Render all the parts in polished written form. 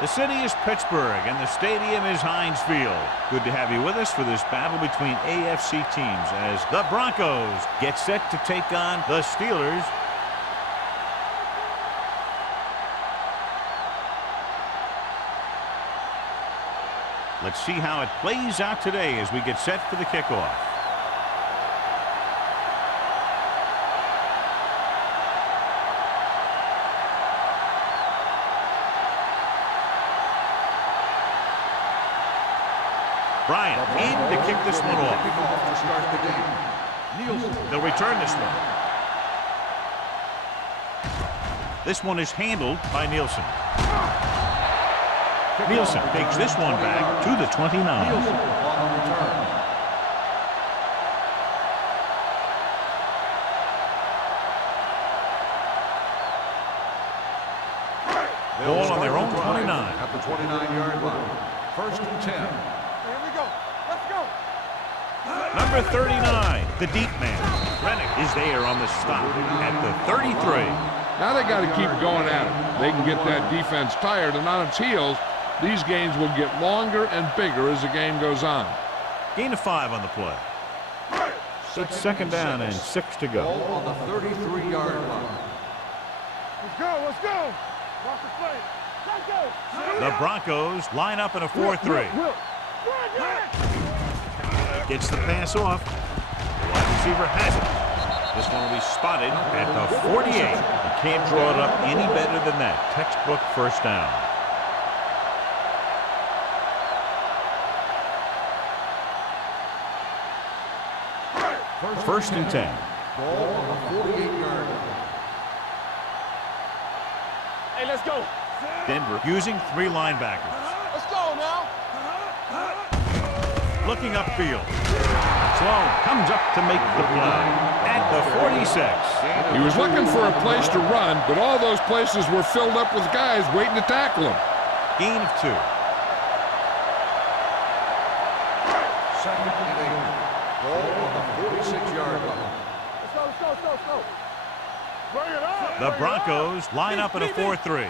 The city is Pittsburgh, and the stadium is Heinz Field. Good to have you with us for this battle between AFC teams as the Broncos get set to take on the Steelers. Let's see how it plays out today as we get set for the kickoff. Bryant in to kick this one off. They'll return this one. This one is handled by Nielsen. Nielsen takes this one back to the 29. Ball on their own 29. At the 29-yard line. First and 10. Here we go. Let's go. Number 39, the deep man. Rennick is there on the stop at the 33. Now they got to keep going at it. They can get that defense tired and on its heels. These games will get longer and bigger as the game goes on. Gain of 5 on the play. It's second down and 6 to go. Ball on the 33-yard line. Let's go. Let's go. Watch the play. Let's go. The Broncos line up in a 4-3. Gets the pass off. The wide receiver has it. This one will be spotted at the 48. You can't draw it up any better than that. Textbook first down. First and 10. Ball on the 48-yard line. Hey, let's go. Denver using 3 linebackers. Let's go now. Looking upfield. Sloan comes up to make the play at the 46. He was looking for a place to run, but all those places were filled up with guys waiting to tackle him. Gain of 2. Second and 8. Ball on the 46-yard line. Let's go. Let's go. Let's go. Let's go. Bring it up. The Broncos line up in a 4-3.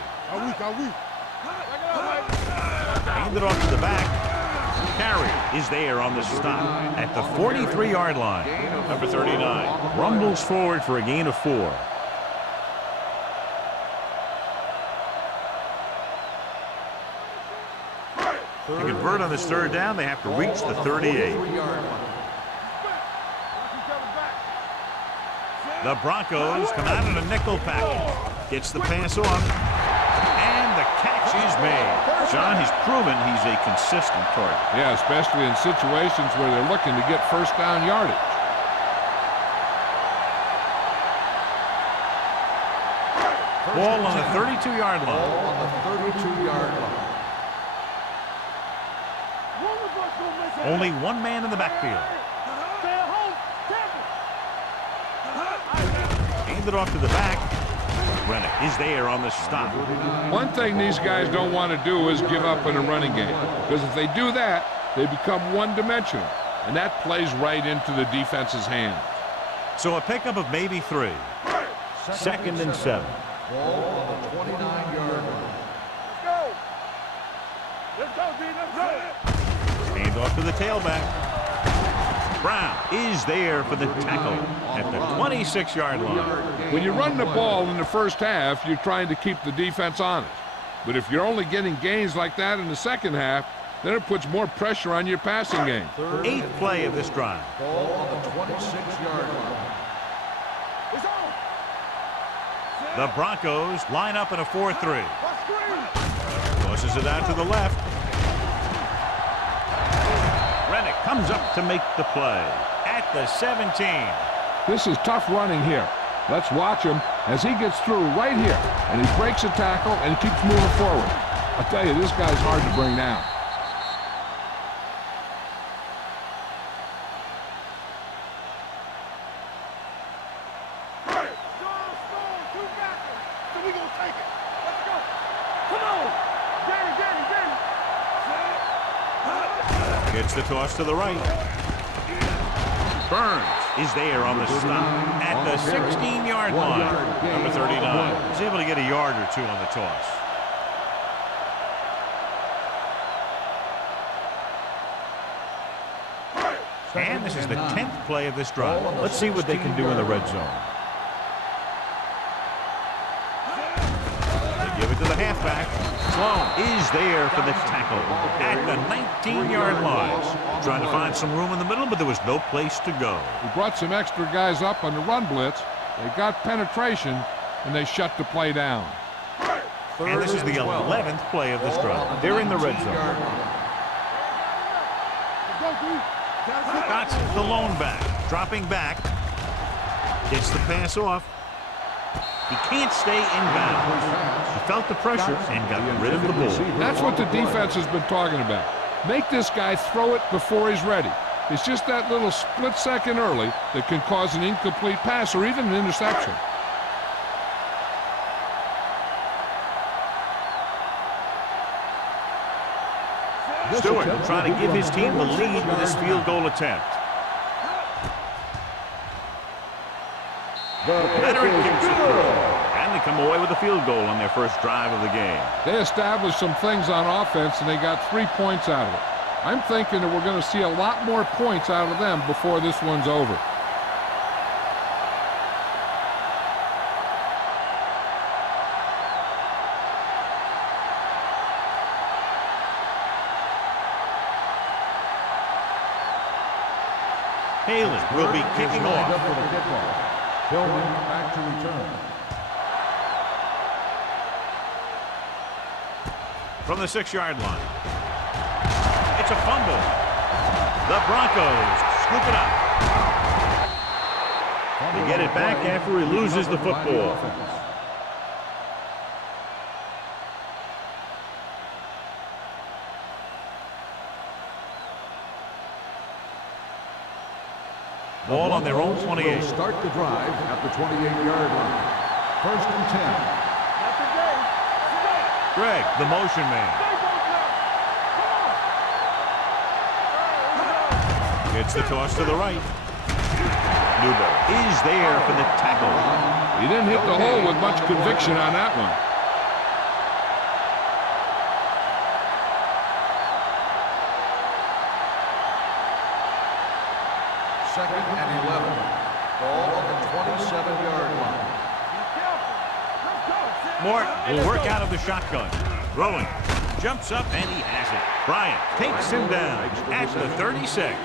Hand it off to the back. Carry is there on the stop at the 43-yard line. Number 39 rumbles forward for a gain of 4. To convert on this third down, they have to reach the 38. The Broncos come out in a nickel package. Gets the pass off. And the catch is made. John, he's proven he's a consistent target. Yeah, especially in situations where they're looking to get first down yardage. Ball on the 32-yard line. Ball on the 32-yard line. Only one man in the backfield. Hand it off to the back. Rennick is there on the stop. One thing these guys don't want to do is give up in a running game, because if they do that, they become one-dimensional, and that plays right into the defense's hands. So a pickup of maybe 3. Second and 7. Ball on the 29-yard line. Let's go. Let's go, D. Let's go. Hand off to the tailback. Brown is there for the tackle at the 26-yard line. When you run the ball in the first half, you're trying to keep the defense honest. But if you're only getting gains like that in the second half, then it puts more pressure on your passing game. 8th play of this drive. Ball on the 26-yard line. It's on. The Broncos line up in a 4-3. Tosses it out to the left. Rennick comes up to make the play at the 17. This is tough running here. Let's watch him as he gets through right here, and he breaks a tackle and keeps moving forward. I tell you, this guy's hard to bring down. Gets the toss to the right. Burns is there on the stop at the 16-yard line. Number 39 is able to get a yard or 2 on the toss. And this is the 10th play of this drive. Let's see what they can do in the red zone. They give it to the halfback. Sloan is there for the tackle at the 19-yard line. Trying to find some room in the middle, but there was no place to go. He brought some extra guys up on the run blitz. They got penetration, and they shut the play down. And this is the 11th play of this drive. They're in the red zone. Got the lone back. Dropping back. Gets the pass off. He can't stay in bounds. He felt the pressure and got rid of the ball. That's what the defense has been talking about. Make this guy throw it before he's ready. It's just that little split second early that can cause an incomplete pass or even an interception. Stewart trying to give his team the lead with his field goal attempt. Veteran kicks it through. And they come away with a field goal on their first drive of the game. They established some things on offense, and they got 3 points out of it. I'm thinking that we're going to see a lot more points out of them before this one's over. Haley will be kicking off. Hillman back to return. From the 6-yard line. It's a fumble. The Broncos scoop it up. They get it back after he loses the football. Ball on their own 28. Start the drive at the 28-yard line. 1st and 10. Greg, the motion man. Gets the toss to the right. Newberg is there for the tackle. He didn't hit the hole with much conviction on that one. Second and 11. Ball on the 27-yard line. Mort will work out of the shotgun. Throwing. Jumps up and he has it. Bryant takes him down at the 36.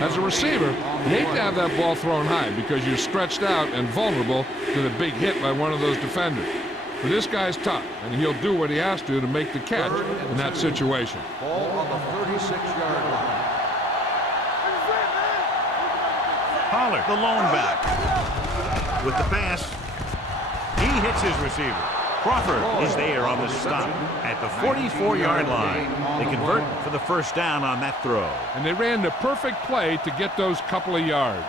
As a receiver, you hate to have that ball thrown high because you're stretched out and vulnerable to the big hit by one of those defenders. But this guy's tough, and he'll do what he has to make the catch in that situation. Ball on the 36-yard line. Pollard, the lone back. With the pass, he hits his receiver. Crawford is there on the stop at the 44-yard line. They convert for the first down on that throw. And they ran the perfect play to get those couple of yards.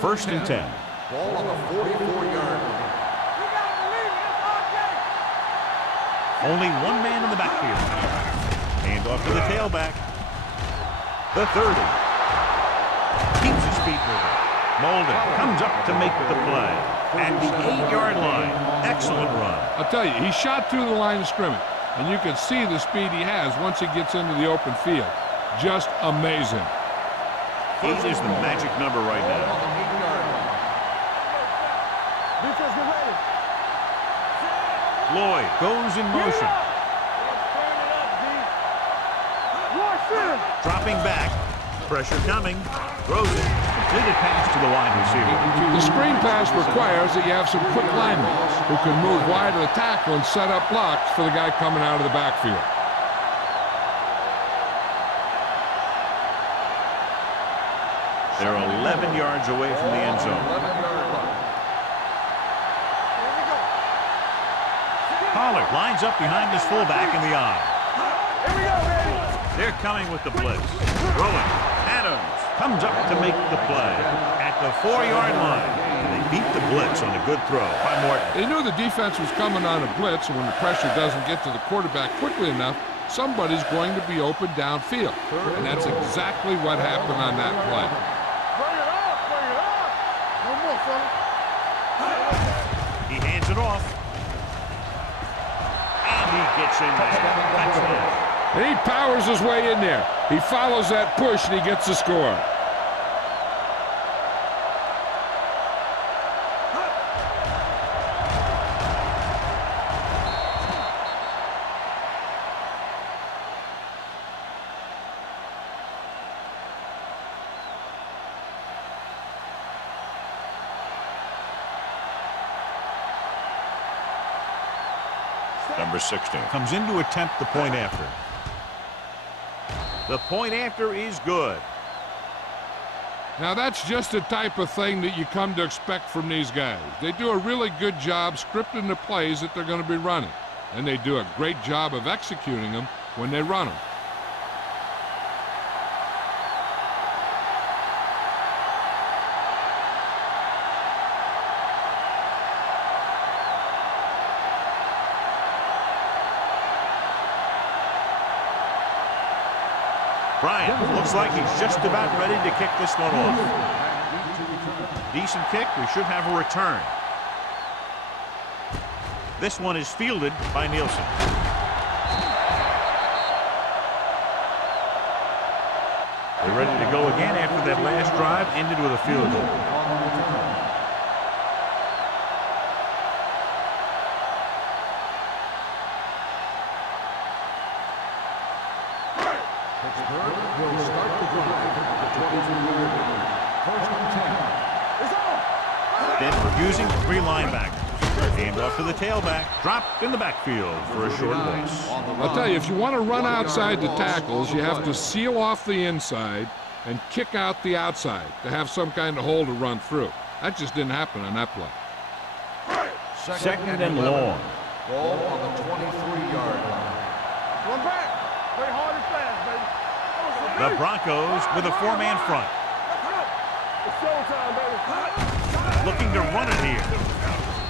First and 10. Ball on the 44-yard line. Only one man in the backfield. Hand off to the tailback. The 30. Keeps his feet moving. Molden comes up to make the play. At the 8-yard line. Excellent run. I'll tell you, he shot through the line of scrimmage, and you can see the speed he has once he gets into the open field. Just amazing. 8 is the magic number right now. Lloyd goes in motion. Dropping back. Pressure coming. Throws it. Completed pass to the wide receiver. The screen pass requires that you have some quick linemen who can move wide of the tackle and set up blocks for the guy coming out of the backfield. They're 11 yards away from the end zone. Pollard lines up behind his fullback in the eye. They're coming with the blitz. Throwing. Adams comes up to make the play at the 4-yard line. And they beat the blitz on a good throw by Morton. They knew the defense was coming on a blitz, and when the pressure doesn't get to the quarterback quickly enough, somebody's going to be open downfield. And that's exactly what happened on that play. He hands it off. And he gets in there. Touchdown. And he powers his way in there. He follows that push, and he gets the score. Number 16 comes in to attempt the point after. The point after is good. Now, that's just the type of thing that you come to expect from these guys. They do a really good job scripting the plays that they're going to be running. And they do a great job of executing them when they run them. Bryant looks like he's just about ready to kick this one off. Decent kick. We should have a return. This one is fielded by Nielsen. They're ready to go again after that last drive ended with a field goal. Will start the drive at the 23-yard line. First and 10. Then refusing 3 linebackers. Hand off to the tailback. Dropped in the backfield for a short loss. I'll tell you, if you want to run outside the tackles, you have to seal off the inside and kick out the outside to have some kind of hole to run through. That just didn't happen on that play. Second and long. Ball on the 23-yard line. Run back. Play hard and fast, baby. The Broncos with a 4-man front. It's showtime, baby. Looking to run it here.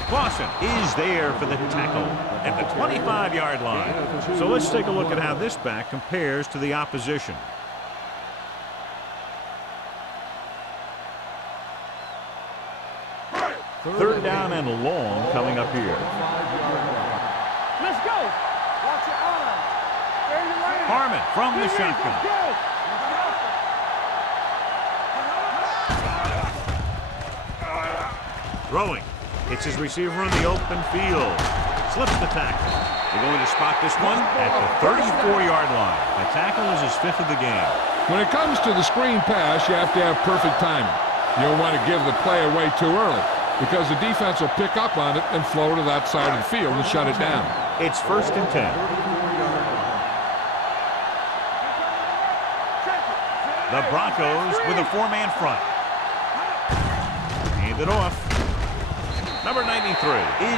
Clausen is there for the tackle at the 25-yard line. So let's take a look at how this back compares to the opposition. Third down and long coming up here. Let's go. Watch your eyes. There you land. Harmon from the shotgun. Throwing. Hits his receiver in the open field. Slips the tackle. They're going to spot this one at the 34-yard line. The tackle is his 5th of the game. When it comes to the screen pass, you have to have perfect timing. You don't want to give the play away too early because the defense will pick up on it and flow to that side of the field and shut it down. It's 1st and 10. The Broncos with a 4-man front. Hand it off. Number 93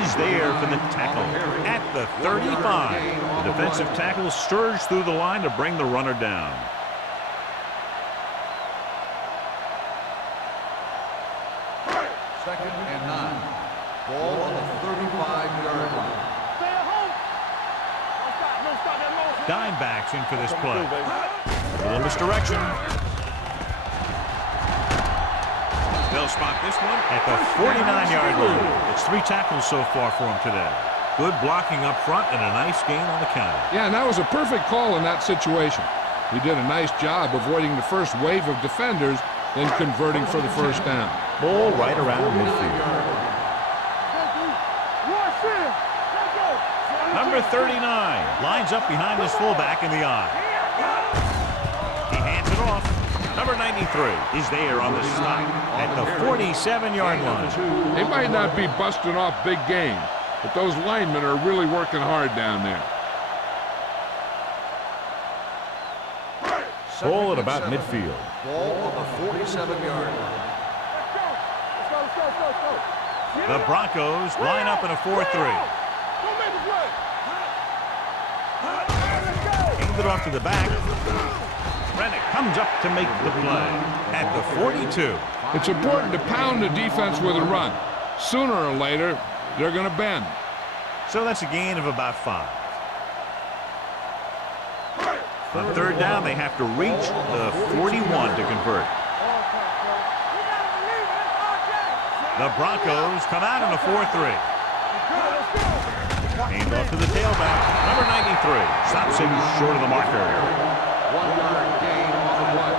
is there for the tackle at the 35. The defensive tackle surged through the line to bring the runner down. Second and 9. Ball on the 35-yard line. Stay at home. Don't stop that motion. Dime backs in for this play. A little misdirection. They'll spot this one at the 49-yard line. It's 3 tackles so far for him today. Good blocking up front and a nice gain on the counter. Yeah, and that was a perfect call in that situation. He did a nice job avoiding the first wave of defenders, then converting for the first down. Ball right around midfield. Number 39 lines up behind his fullback in the eye. He hands it off. Number 93 is there on the stop at the 47-yard line. They might not be busting off big game, but those linemen are really working hard down there. Ball at about midfield. Ball on the 47-yard line. The Broncos line up in a 4-3. Handed off to the back. Rennick comes up to make the play at the 42. It's important to pound the defense with a run. Sooner or later, they're going to bend. So that's a gain of about 5. On third down, they have to reach the 41 to convert. The Broncos come out in a 4-3. Hand off to the tailback. Number 93 stops him short of the marker. 1 yard gain on the play.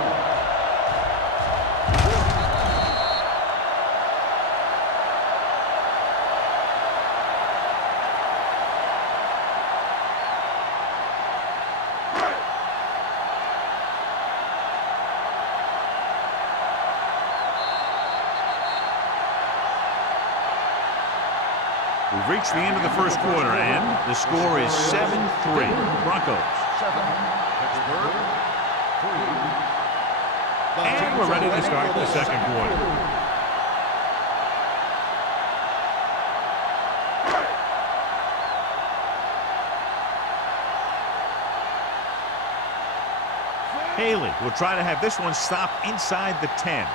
We've reached the end of the first quarter, and the score is 7-3. Broncos. 7, Pittsburgh, 3. And we're ready to start the second quarter. Haley will try to have this one stop inside the 10.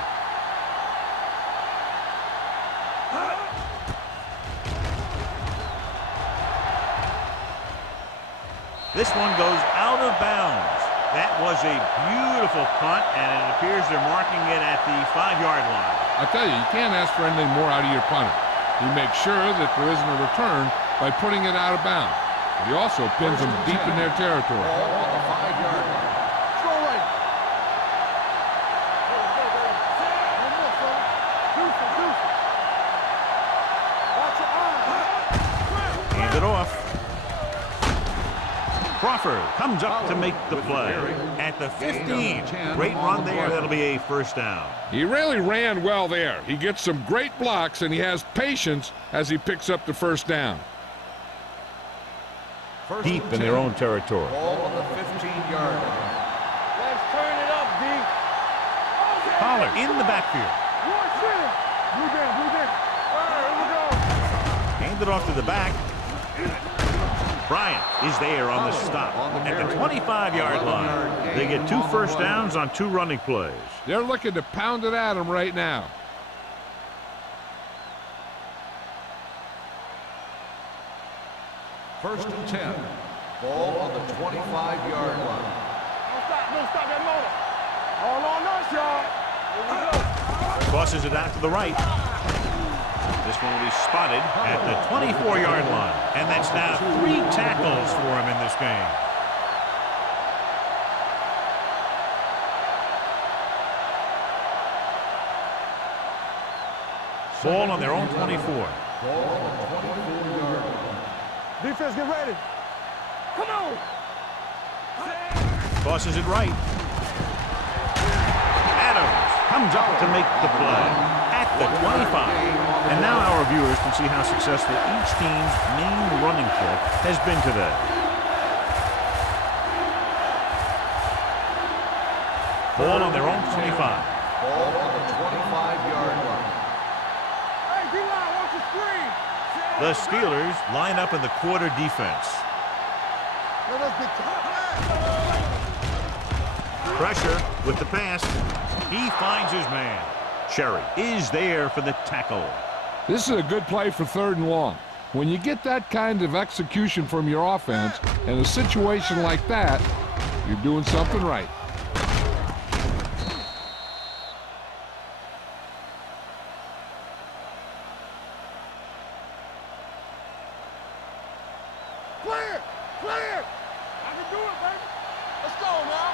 This one goes out of bounds. That was a beautiful punt, and it appears they're marking it at the 5-yard line. I tell you, you can't ask for anything more out of your punter. He makes sure that there isn't a return by putting it out of bounds. But he also pins them deep in their territory. Ball on the 5-yard line. Go right. Go, go, go. One more, fella. Deuce it, deuce it. Watch your eyes. Hand it off. Crawford comes up to make the play at the 15. Great run there. That'll be a first down. He really ran well there. He gets some great blocks, and he has patience as he picks up the first down. Deep in their own territory. Ball on the 15-yard line. Let's turn it up, D. Pollard in the backfield. Watch it. Blue down, blue down. All right, here we go. Hand it off to the back. Bryant is there on the stop at the 25-yard line. They get 2 first downs on 2 running plays. They're looking to pound it at him right now. First and 10. Ball on the 25-yard line. Don't stop that motor. All on us, y'all. Here we go. Tosses it out to the right. This one will be spotted at the 24-yard line. And that's now 3 tackles for him in this game. Ball on their own 24. Ball on the 24-yard line. Defense, get ready. Come on. Tosses it right. Adams comes up to make the play at the 25. And now our viewers can see how successful each team's main running play has been today. Ball on their own 25. Ball on the 25-yard line. Hey, D-line, watch the screen. The Steelers line up in the quarter defense. Let us get Pressure with the pass. He finds his man. Cherry is there for the tackle. This is a good play for 3rd and long. When you get that kind of execution from your offense in a situation like that, you're doing something right. Clear! Clear! I can do it, baby. Let's go now.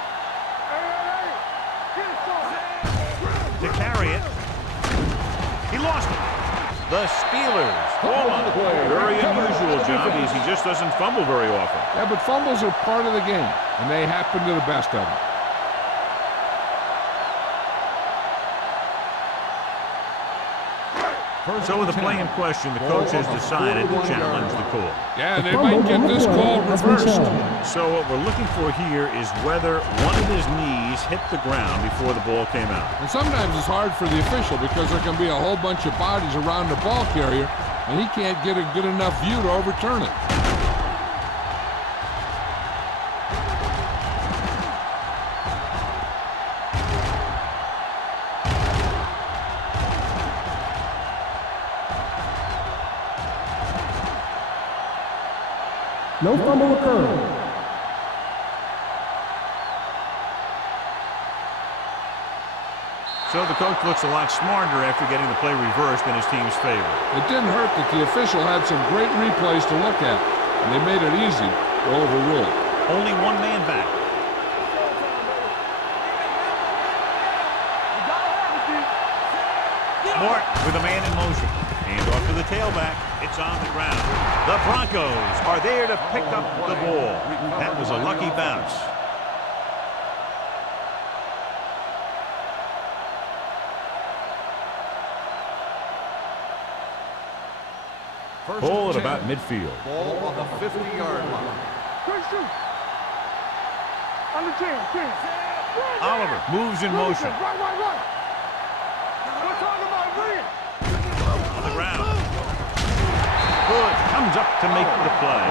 Hey, get it, To carry it. He lost it. The Steelers. Hold on. Very unusual job as he just doesn't fumble very often. Yeah, but fumbles are part of the game, and they happen to the best of them. So with the play in question, the coach has decided to challenge the call. Yeah, they might get this call reversed. So what we're looking for here is whether one of his knees hit the ground before the ball came out. And sometimes it's hard for the official because there can be a whole bunch of bodies around the ball carrier, and he can't get a good enough view to overturn it. No fumble occurred. So the coach looks a lot smarter after getting the play reversed in his team's favor. It didn't hurt that the official had some great replays to look at. and they made it easy to overrule. Only one man back. Mort with a man in motion. Hand off to the tailback. It's on the ground. The Broncos are there to pick up the ball. That was a lucky bounce. Ball at about midfield. Ball on the 50-yard line. Quick shoot. On the 10. Oliver moves in motion. Right. We're talking about green. On the ground. Good. Comes up to make the play.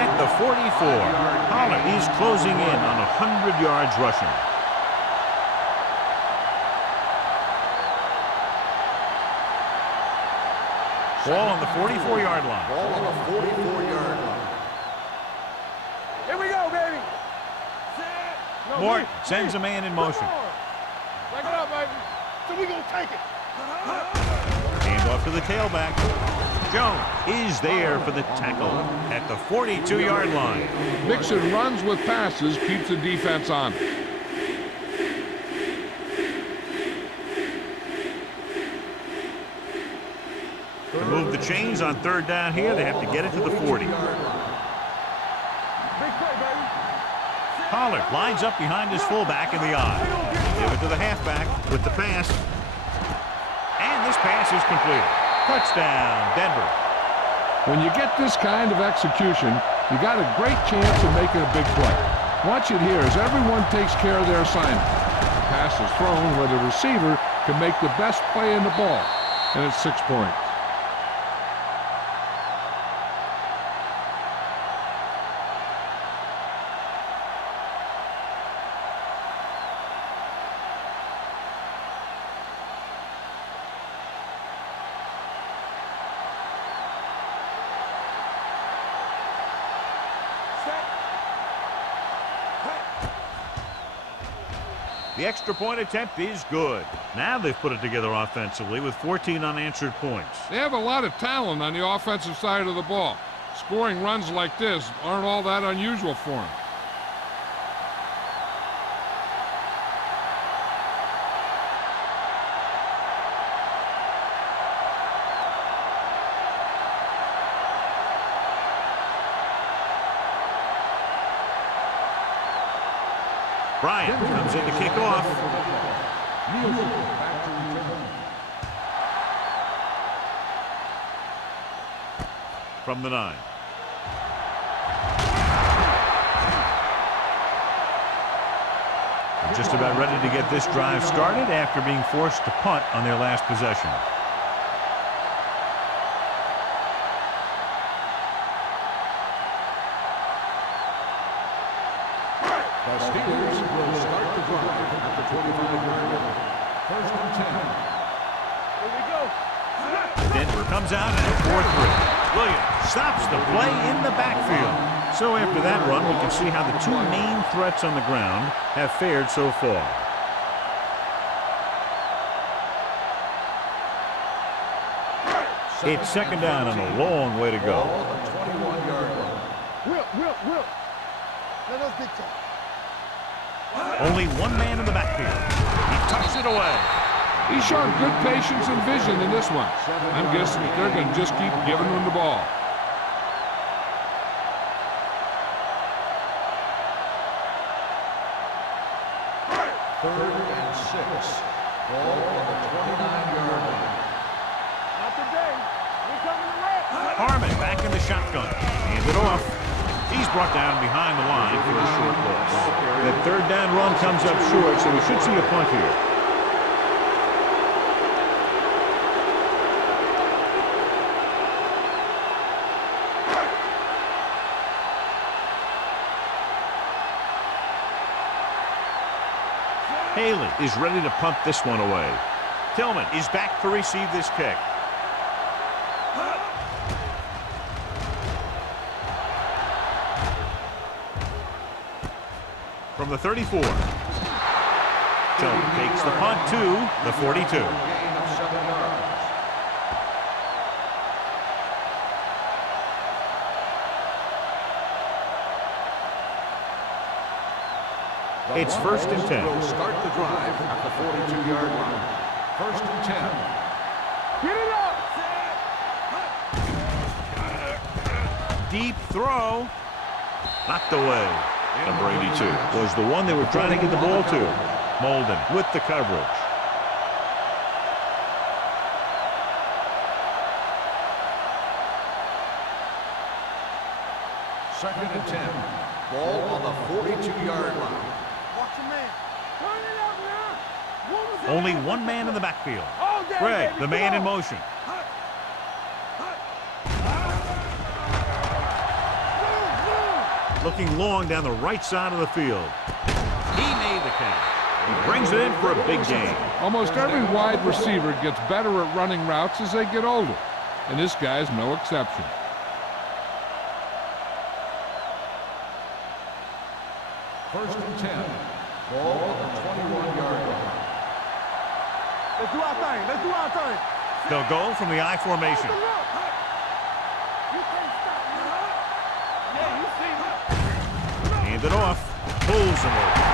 At the 44. Holler is closing in on 100 yards rushing. Ball on the 44-yard line. Ball on the 44-yard line. Here we go, baby. No, Mort sends a man in motion. Back it up, baby. So we gonna take it. Hand off to the tailback. Jones is there for the tackle at the 42-yard line. Mixing runs with passes keeps the defense on. To move the chains on third down here, they have to get it to the 40. Big play, baby. Pollard lines up behind his fullback in the eye. Give it to the halfback with the pass. And this pass is completed. Touchdown, Denver. When you get this kind of execution, you got a great chance of making a big play. Watch it here as everyone takes care of their assignment. The pass is thrown where the receiver can make the best play in the ball, and it's 6 points. The extra point attempt is good. Now they've put it together offensively with 14 unanswered points. They have a lot of talent on the offensive side of the ball. Scoring runs like this aren't all that unusual for them. Bryant comes in to kick off. From the 9. Just about ready to get this drive started after being forced to punt on their last possession. The Steelers will start the drive at the 25-yard line. First and 10. Here we go. Denver comes out at a 4-3. Williams stops the play in the backfield. So after that run, we can see how the two main threats on the ground have fared so far. It's second down and a long way to go. Ball on the 21-yard line. Will. Let us dictate. Only one man in the backfield. He tucks it away. He showed good patience and vision in this one. I'm guessing that they're going to just keep giving him the ball. Third and 6. Ball on the 29-yard line. Not today. We coming to red. Harmon back in the shotgun. Hand it off. He's brought down behind the line for a short loss. That third down run comes up short, so we should see a punt here. Haley is ready to punt this one away. Tillman is back to receive this kick. From the 34. Tillman takes the punt to the 42. Gain of 7 yards. It's 1st and 10. Will start the drive at the 42-yard line. 1st and 10. Get it up! Deep throw. Knocked away. Number 82 was the one they were trying to get the ball to. Molden with the coverage. Second and 10. Ball on the 42-yard line. Watch your man. Turn it up now. Only one man in the backfield. All day, Greg, baby. the Come man in on. motion. Looking long down the right side of the field. He made the catch. He brings it in for a big gain. Almost every wide receiver gets better at running routes as they get older, and this guy's no exception. First and 10. Ball on the 21-yard line. Let's do our thing. Let's do our thing. They'll go from the I formation. You can't stop me. Yeah, you see me. Hand it off. Pulls him over.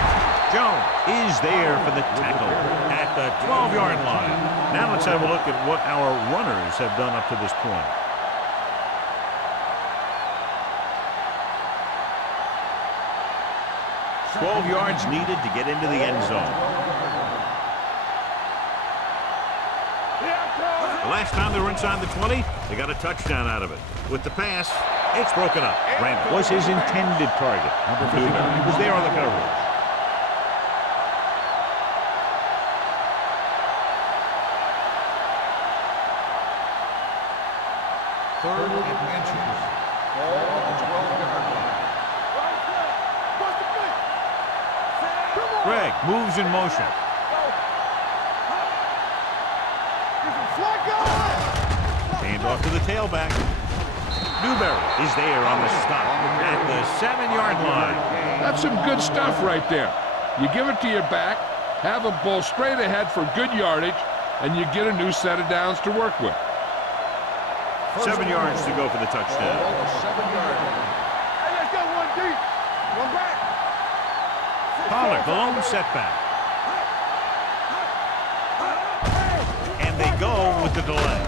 Jones is there for the tackle at the 12-yard line. Now let's have a look at what our runners have done up to this point. "12 yards needed to get into the end zone. The last time they were inside the 20, they got a touchdown out of it. With the pass, it's broken up. Randall was his intended target. Number 59 was there on the coverage. Third and inches. Ball on the 12-yard line. Greg moves in motion. Hand off to the tailback. Newberry is there on the stop at the 7-yard line. That's some good stuff right there. You give it to your back, have a ball straight ahead for good yardage, and you get a new set of downs to work with. 7 yards to go for the touchdown. Ball on the 7-yard line. Hey, let's go one deep. One back. Pollard, the lone setback. And they go with the delay.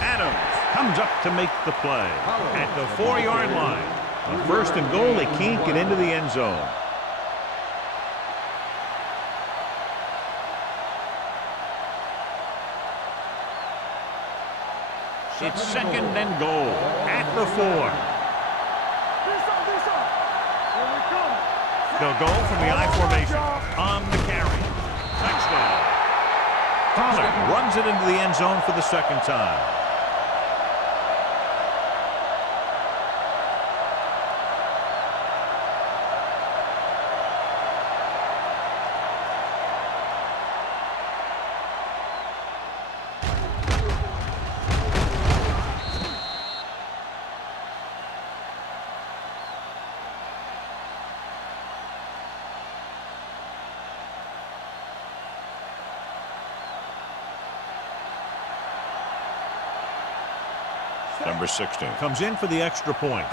Adams comes up to make the play at the 4-yard line. On 1st and goal, they can't get into the end zone. It's 2nd and goal at the 4. This up. Here we come. They'll go from the I formation on the carry. Touchdown. Pollard runs it into the end zone for the 2nd time. Number 16 comes in for the extra point.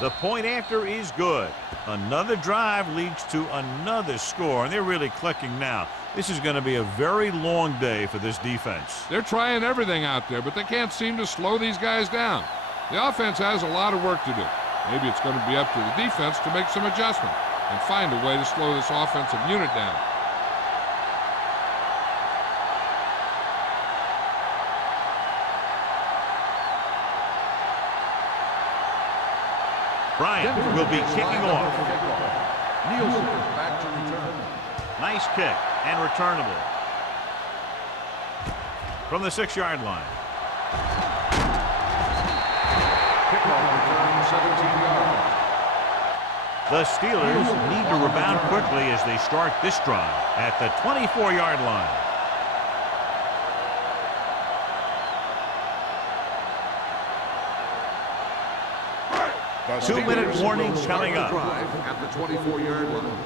The point after is good. Another drive leads to another score, and they're really clicking now. This is going to be a very long day for this defense. They're trying everything out there, but they can't seem to slow these guys down. The offense has a lot of work to do. Maybe it's going to be up to the defense to make some adjustment and find a way to slow this offensive unit down. Bryant will be kicking off. Nielsen back to return. Nice kick and returnable. From the 6-yard line. Kickoff return 17 yards. The Steelers need to rebound quickly as they start this drive at the 24-yard line. The 2-minute Steelers warning will start coming the up. drive at the 24-yard line.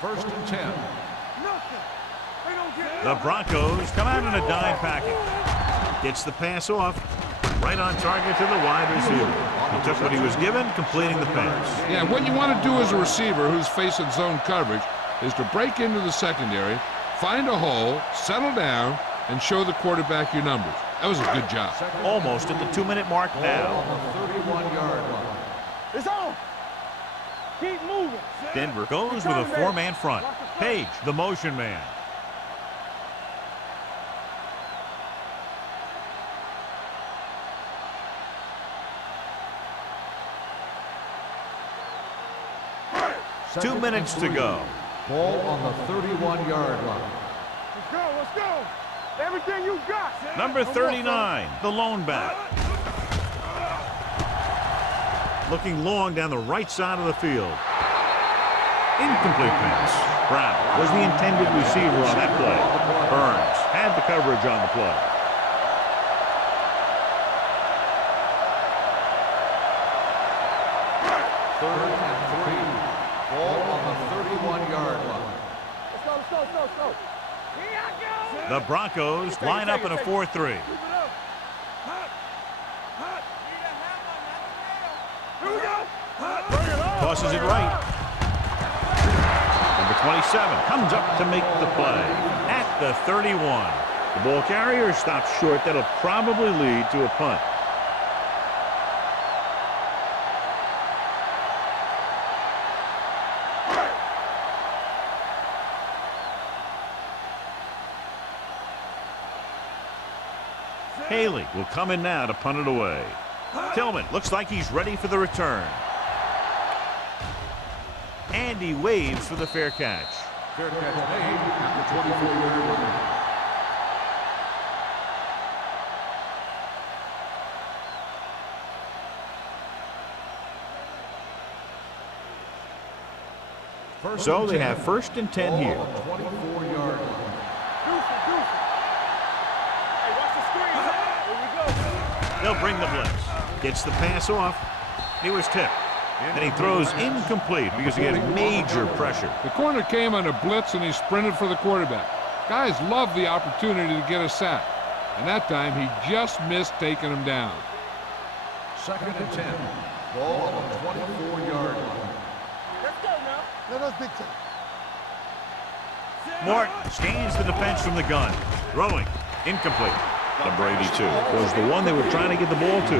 1st and 10. Nothing. They don't get The Broncos come out in a dime package. Gets the pass off. Right on target to the wide receiver. He took what he was given, completing the pass. Yeah, what you want to do as a receiver who's facing zone coverage is to break into the secondary, find a hole, settle down, and show the quarterback your numbers. That was a good job. Almost at the 2-minute mark now. 31-yard line. It's on. Keep moving. Denver goes with a 4-man front. Page, the motion man. Second 2 minutes to and go. Ball on the 31-yard line. Let's go. Let's go. Everything you got. Number 39, the lone back. Looking long down the right side of the field. Incomplete pass. Brown was the intended receiver on that play. Burns had the coverage on the play. Third and 3. Ball on the 31-yard line. Let's go. Let's go. Let's go. Let's go. Here I go. The Broncos line up in a 4-3. Keep it up. Hot. Hot. Here we go. Bring it on. Tosses it right. Number 27 comes up to make the play at the 31. The ball carrier stops short. That'll probably lead to a punt. Haley will come in now to punt it away. Tillman looks like he's ready for the return. And he waves for the fair catch. Fair catch made at the 24-yard line. So they have 1st and 10 here. 24-yard line. Hey, watch the screen. Here we go. They'll bring the blitz. Gets the pass off. He was tipped. Then he throws incomplete because he had major pressure. The corner came on a blitz and he sprinted for the quarterback. Guys love the opportunity to get a sack. And that time he just missed taking him down. 2nd and 10. Ball on the 24-yard line. Let's go now. Let us dictate. Morton scans the defense from the gun. Throwing. Incomplete. The Brady 2 was the one they were trying to get the ball to.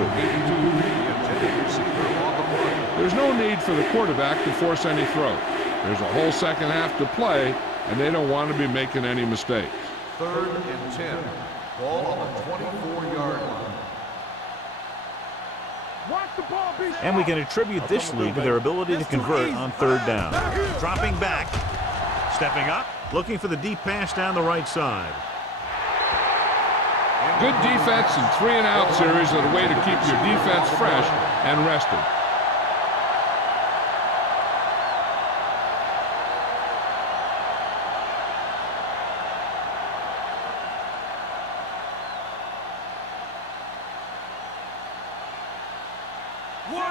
There's no need for the quarterback to force any throw. There's a whole second half to play, and they don't want to be making any mistakes. 3rd and 10. Ball on the 24-yard line. Watch the ball be. And we can attribute this lead to their ability to convert on 3rd down. Dropping back. Stepping up. Looking for the deep pass down the right side. Good defense and 3-and-out series are the way to keep your defense fresh and rested.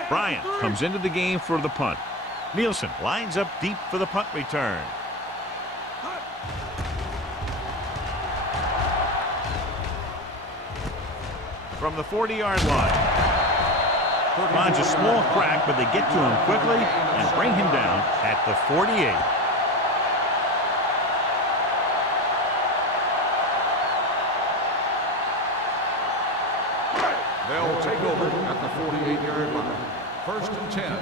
Bryant comes into the game for the punt. Nielsen lines up deep for the punt return. From the 40-yard line. Finds a small crack, but they get to him quickly and bring him down at the 48. They'll take over at the 48-yard line. 1st and 10.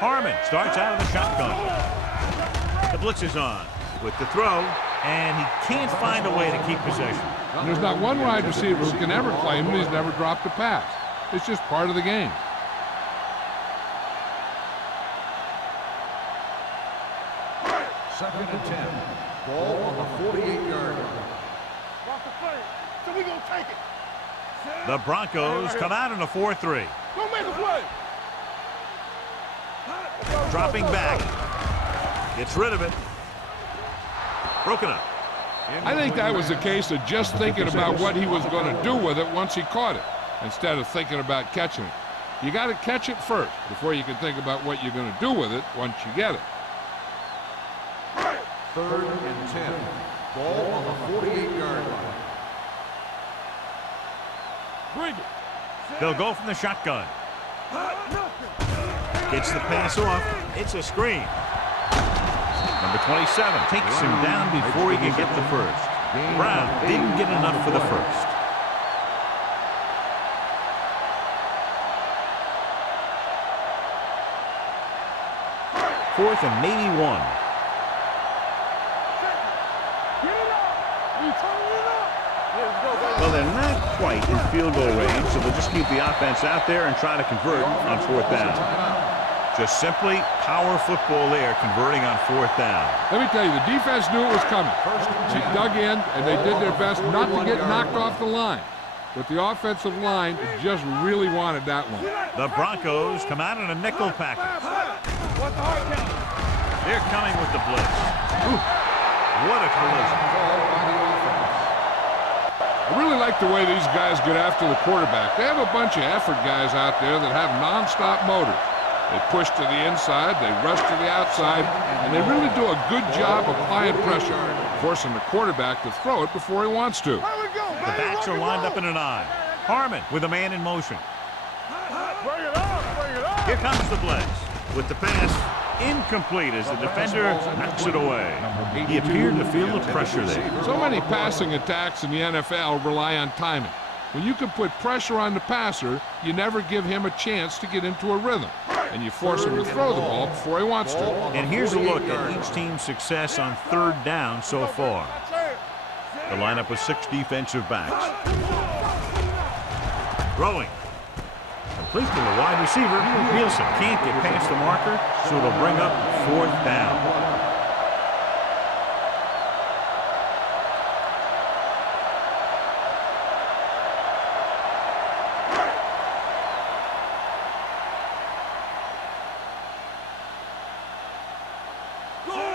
Harmon starts out of the shotgun. The blitz is on with the throw, and he can't find a way to keep possession. And there's not one wide receiver who can ever claim that he's never dropped a pass. It's just part of the game. Second and 10. Ball on the 48-yard line. Watch the play. So we gonna take it. The Broncos come out in a 4-3. Go make a play. Dropping back. Gets rid of it. Broken up. I think that was a case of just thinking about what he was going to do with it once he caught it, instead of thinking about catching it. You got to catch it first before you can think about what you're going to do with it once you get it. 3rd and 10. Ball on the 48-yard line. Bring it. They'll go from the shotgun. Gets the pass off. It's a screen. Number 27 takes him down before he can get the first. Brown didn't get enough for the first. Fourth and maybe one. Well, they're not quite in field goal range, so they'll just keep the offense out there and try to convert on fourth down. Just simply power football there, converting on fourth down. Let me tell you, the defense knew it was coming. They dug in, and they did their best not to get knocked off the line. But the offensive line just really wanted that one. The Broncos come out in a nickel package. They're coming with the blitz. Ooh, what a collision. I really like the way these guys get after the quarterback. They have a bunch of effort guys out there that have nonstop motors. They push to the inside, they rush to the outside, and they really do a good job applying pressure, forcing the quarterback to throw it before he wants to. The backs are lined up in an I. Harmon with a man in motion. Here comes the blitz. With the pass, incomplete as the defender knocks it away. He appeared to feel the pressure there. So many passing attacks in the NFL rely on timing. When you can put pressure on the passer, you never give him a chance to get into a rhythm, and you force him to throw the ball before he wants to. And here's a look at each team's success on third down so far. The lineup with 6 defensive backs. Throwing. Complete to the wide receiver. Nielsen can't get past the marker, so it'll bring up fourth down.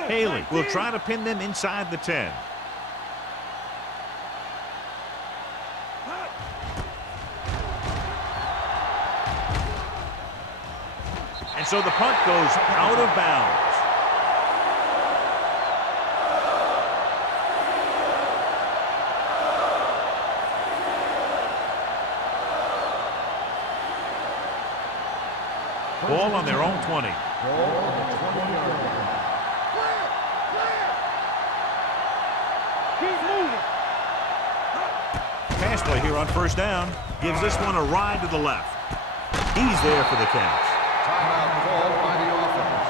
Haley will try to pin them inside the 10. And so the punt goes out of bounds. Ball on their own 20. Pass play here on first down. Gives this one a ride to the left. He's there for the catch. Timeout called by the offense.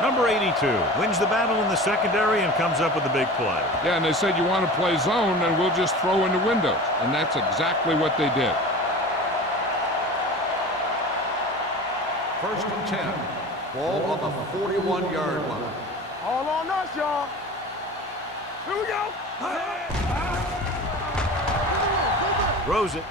Number 82 wins the battle in the secondary and comes up with a big play. Yeah, and they said you want to play zone, and we'll just throw in the windows. And that's exactly what they did. First and 10. Ball on the 41-yard line. All on us, y'all. Here we go. Throws it.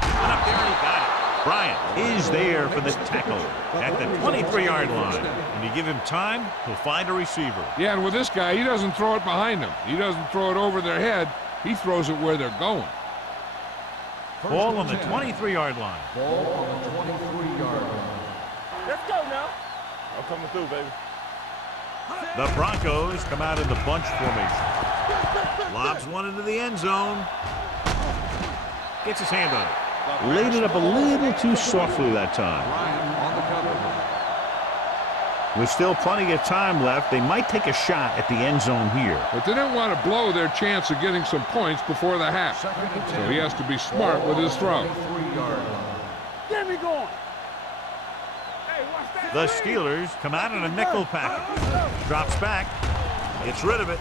Went up there and he got it. Bryant is there for the tackle at the 23-yard line. When you give him time, he'll find a receiver. Yeah, and with this guy, he doesn't throw it behind them. He doesn't throw it over their head. He throws it where they're going. Ball on the 23-yard line. Ball on the 23-yard line. Let's go now. I'm coming through, baby. The Broncos come out in the bunch formation. Lobs one into the end zone. Gets his hand on it. Laid it up a little too softly that time. Ryan on the cover. With still plenty of time left, they might take a shot at the end zone here. But they didn't want to blow their chance of getting some points before the half. So he has to be smart with his throw. 23-yard line. Get me going. Hey, watch that. The Steelers come out in a nickel package. Drops back. Gets rid of it.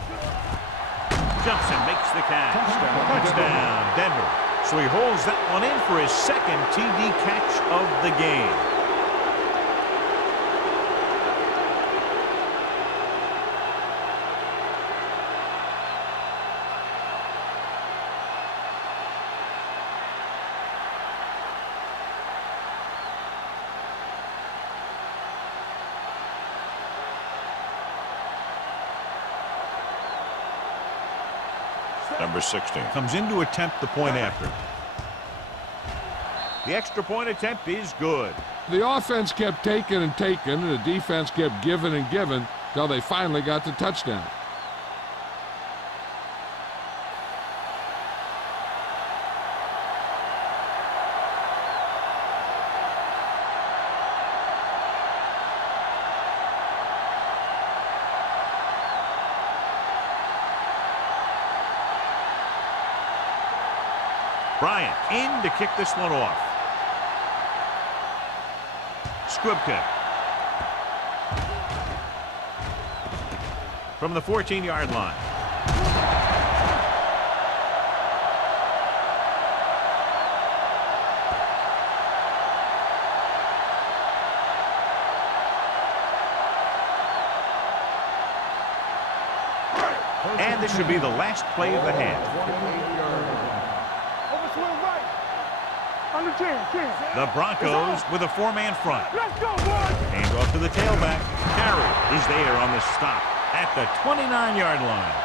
Jumps and makes the catch. Touchdown, Denver. So he holds that one in for his second TD catch of the game. Number 16 comes in to attempt the point after. The extra point attempt is good. The offense kept taking and taking, and the defense kept giving and giving till they finally got the touchdown. Bryant in to kick this one off. Squib kick. From the 14-yard line. And this should be the last play of the half. Overswing right. Under 10. The Broncos with a four-man front. Let's go, boys. Hand off to the tailback. Carey is there on the stop at the 29-yard line.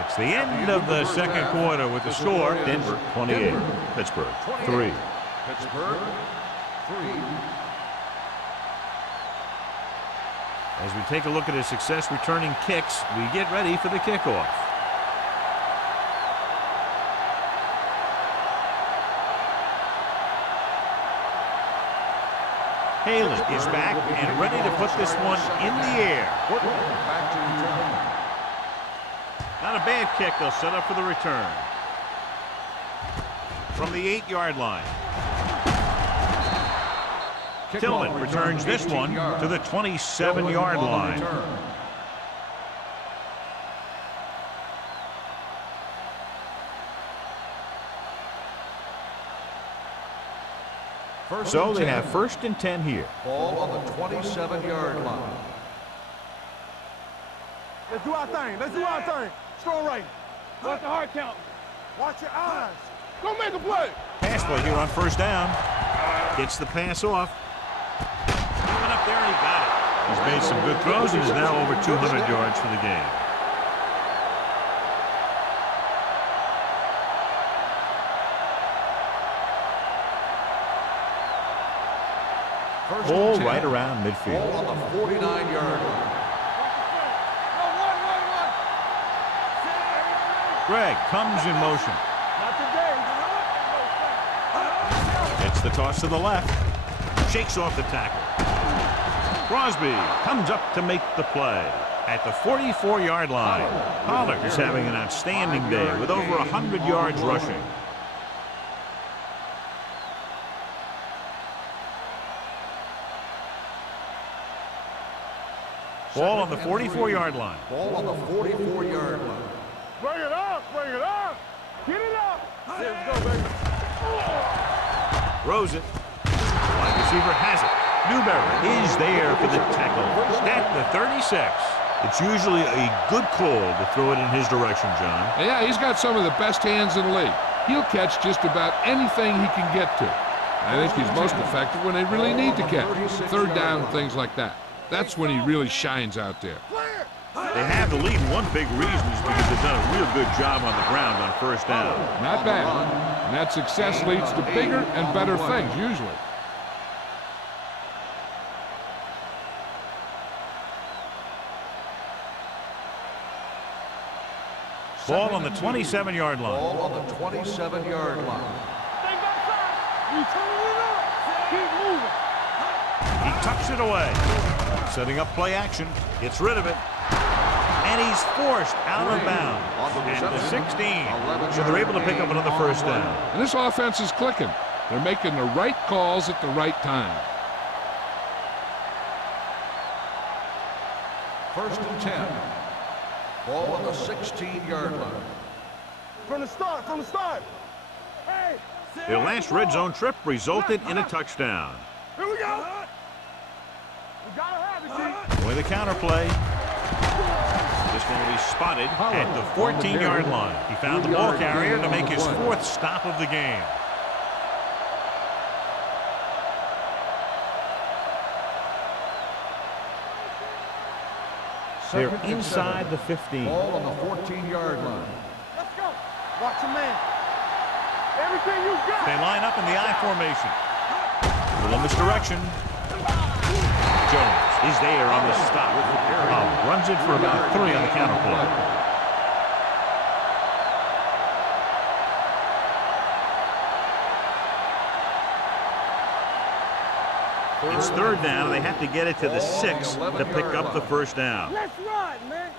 It's the end of the second quarter with the score. Denver 28, Pittsburgh 3. Pittsburgh 3. As we take a look at his success returning kicks, we get ready for the kickoff. Haley is back and ready to put this one in the air. Back to return. Not a bad kick. They'll set up for the return. From the 8-yard line. Tillman returns this one to the 27-yard line. So they have 1st and 10 here. Ball on the 27-yard line. Let's do our thing. Let's do our thing. Strong right. Watch the hard count. Watch your eyes. Go make a play. Pass play here on 1st down. Gets the pass off. He went up there and he got it. He's made some good throws and is now over 200 yards for the game. Ball right around midfield. Ball on the 49-yard line. Greg comes in motion. Not today. Gets the toss to the left. Shakes off the tackle. Crosby comes up to make the play at the 44-yard line. Pollard is having an outstanding day with over 100 yards rushing. Ball on the 44-yard line. Ball on the 44-yard line. Bring it up. Bring it up. Get it up. Let's go, baby. Throws it. Wide receiver has it. Newberry is there for the tackle at the 36. It's usually a good call to throw it in his direction, John. Yeah, he's got some of the best hands in the league. He'll catch just about anything he can get to. I think he's most effective when they really need to catch. 3rd down, things like that. That's when he really shines out there. They have the lead. One big reason is because they've done a real good job on the ground on 1st down. Not bad. And that success leads to bigger and better things, usually. Ball on the 27-yard line. Ball on the 27-yard line. Stay backside. You turn it up. Keep moving. He tucks it away. Setting up play action. Gets rid of it. And he's forced out of bounds at the 16. So they're able to pick up another 1st down. And this offense is clicking. They're making the right calls at the right time. 1st and 10. Ball on the 16-yard line. From the start. From the start. Hey. Their last red zone trip resulted in a touchdown. Here we go. We gotta have it, G. Boy, the counter play. This one will be spotted at the 14-yard line. He found the ball carrier to make his 4th stop of the game. They're inside the 15. Ball on the 14-yard line. Let's go. Watch your man. Everything you got. They line up in the I formation. A little misdirection. Jones is there on the stop. Runs it for about 3 on the counter play. It's third down, and they have to get it to the 6 to pick up the first down. Let's run, man.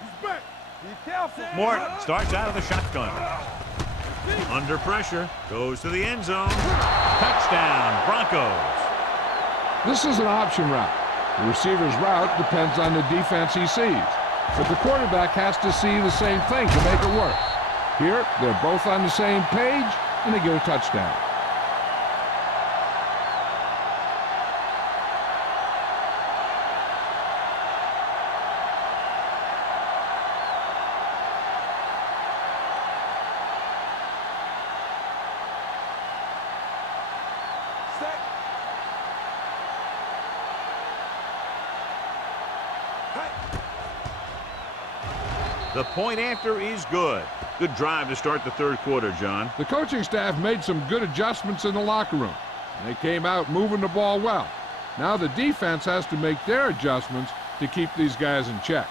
He's back. Be careful. Morton starts out of the shotgun. Under pressure, goes to the end zone. Touchdown, Broncos. This is an option route. The receiver's route depends on the defense he sees. But the quarterback has to see the same thing to make it work. Here, they're both on the same page, and they get a touchdown. The point after is good. Good drive to start the third quarter, John. The coaching staff made some good adjustments in the locker room. They came out moving the ball well. Now the defense has to make their adjustments to keep these guys in check.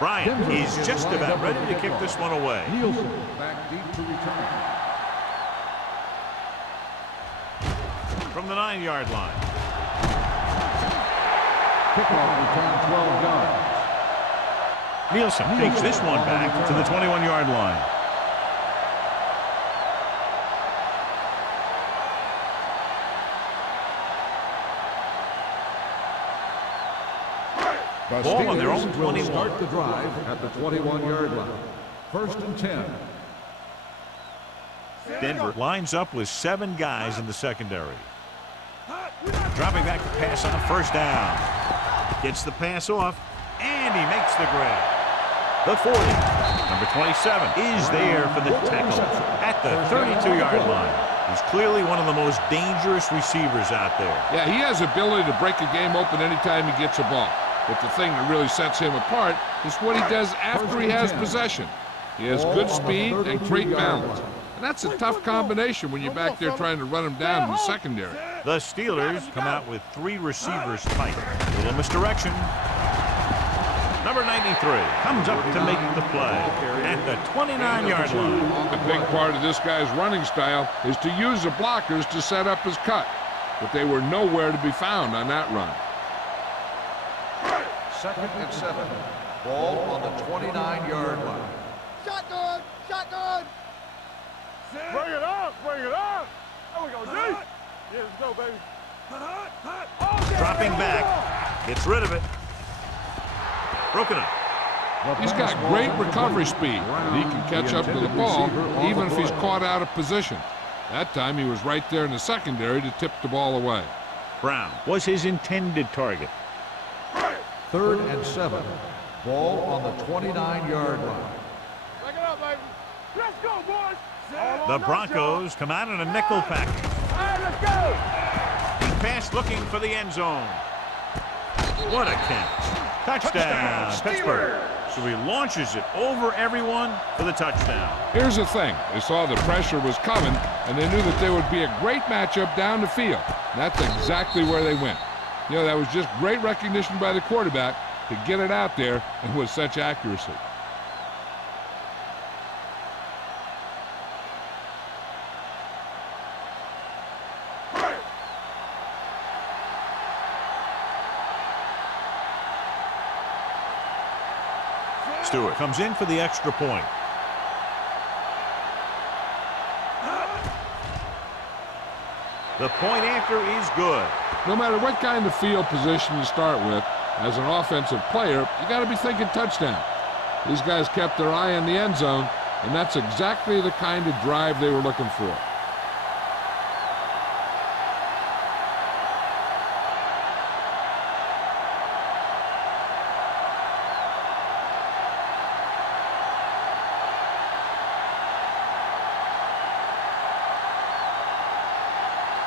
Bryant is just about ready to kick this one away. Nielsen back deep to return. From the 9-yard line. Kickoff return 12 yards. Nielsen takes this one back to the 21-yard line. Ball on their own 21. Start the drive at the 21-yard line. First and 10. Denver lines up with 7 guys in the secondary. Dropping back to pass on first down. Gets the pass off, and he makes the grab. The 40, number 27, is there for the tackle at the 32-yard line. He's clearly one of the most dangerous receivers out there. Yeah, he has the ability to break a game open anytime he gets a ball. But the thing that really sets him apart is what he does after he has possession. He has good speed and great balance. And that's a tough combination when you're back there trying to run him down in the secondary. The Steelers come out with 3 receivers tight. Little misdirection. Number 93 comes up to make the play at the 29-yard line. A big part of this guy's running style is to use the blockers to set up his cut. But they were nowhere to be found on that run. Second and 7. Ball on the 29-yard line. Shotgun! Shotgun! Bring it on! Bring it on! There we go, D! Yeah, let's go, baby. Dropping back. Gets rid of it. Broken up. He's got great recovery speed, and he can catch up to the ball even if he's caught out of position. That time he was right there in the secondary to tip the ball away. Brown was his intended target. Third and 7. Ball on the 29-yard line. Bring it up, baby. Let's go, boys! The Broncos come out in a nickel package. All right, let's go! Deep pass looking for the end zone. What a catch. Touchdown, Pittsburgh. So he launches it over everyone for the touchdown. Here's the thing. They saw the pressure was coming, and they knew that there would be a great matchup down the field. That's exactly where they went. You know, that was just great recognition by the quarterback to get it out there and with such accuracy. Stewart comes in for the extra point. The point after is good. No matter what kind of field position you start with, as an offensive player, you got to be thinking touchdown. These guys kept their eye on the end zone, and that's exactly the kind of drive they were looking for.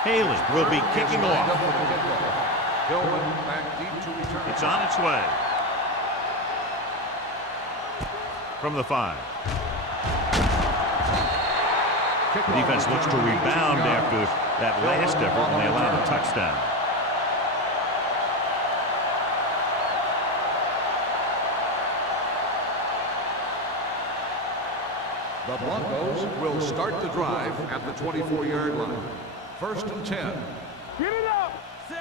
Haley will be kicking off. Hillman back deep to return. It's on its way. From the 5. The defense looks to rebound after that last effort when they allowed a touchdown. The Broncos will start the drive at the 24-yard line. 1st and 10. Get it up.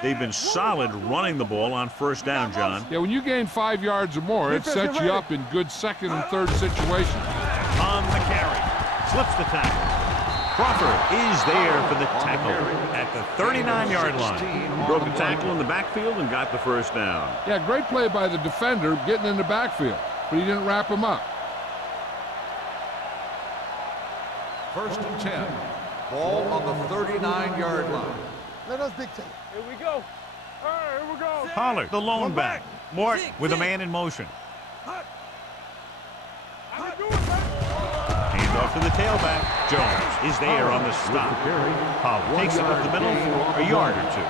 They've been solid running the ball on first down, John. Yeah, when you gain 5 yards or more, it sets you up in good second and third situations. On the carry. Slips the tackle. Crawford is there for the tackle at the 39-yard line. Broke a tackle in the backfield and got the first down. Yeah, great play by the defender getting in the backfield, but he didn't wrap him up. 1st and 10. Ball on the 39-yard line. Let us dictate. Here we go. All right, here we go. Pollard, the lone back. Mort with a man in motion. I can do it, man. Hand off to the tailback. Jones is there on the stop. Pollard takes it up the middle for a yard or two.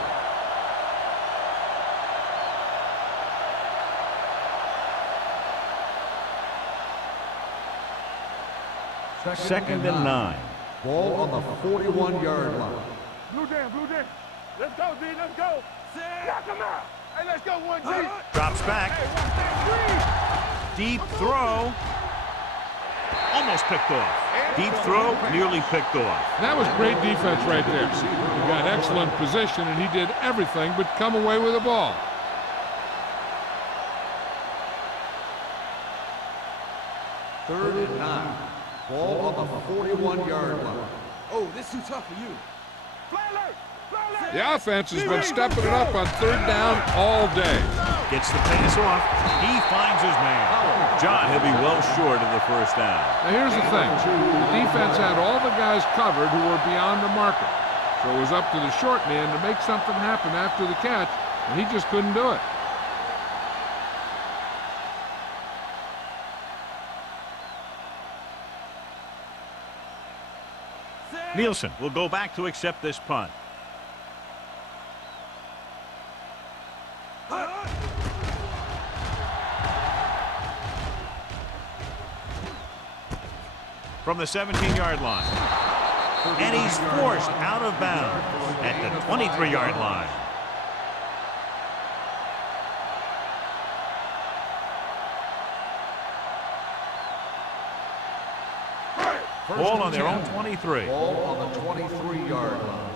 Second and 9. Ball on the 41-yard line. Blue Dan, blue Dan. Let's go, D, let's go. Knock him out. Hey, let's go, 1G. Drops back. Deep throw. Almost picked off. Deep throw, nearly picked off. That was great defense right there. He got excellent position, and he did everything but come away with the ball. Third and 9. Ball on the 41-yard line. Oh, this too tough for you. Fly alert! Fly alert! The offense has been stepping it up on third down all day. Gets the pass off. He finds his man. John, he'll be well short of the first down. Now here's the thing. The defense had all the guys covered who were beyond the marker. So it was up to the short man to make something happen after the catch, and he just couldn't do it. Nielsen will go back to accept this punt. From the 17-yard line. And he's forced out of bounds at the 23-yard line. Ball on their own 23. Ball on the 23-yard line.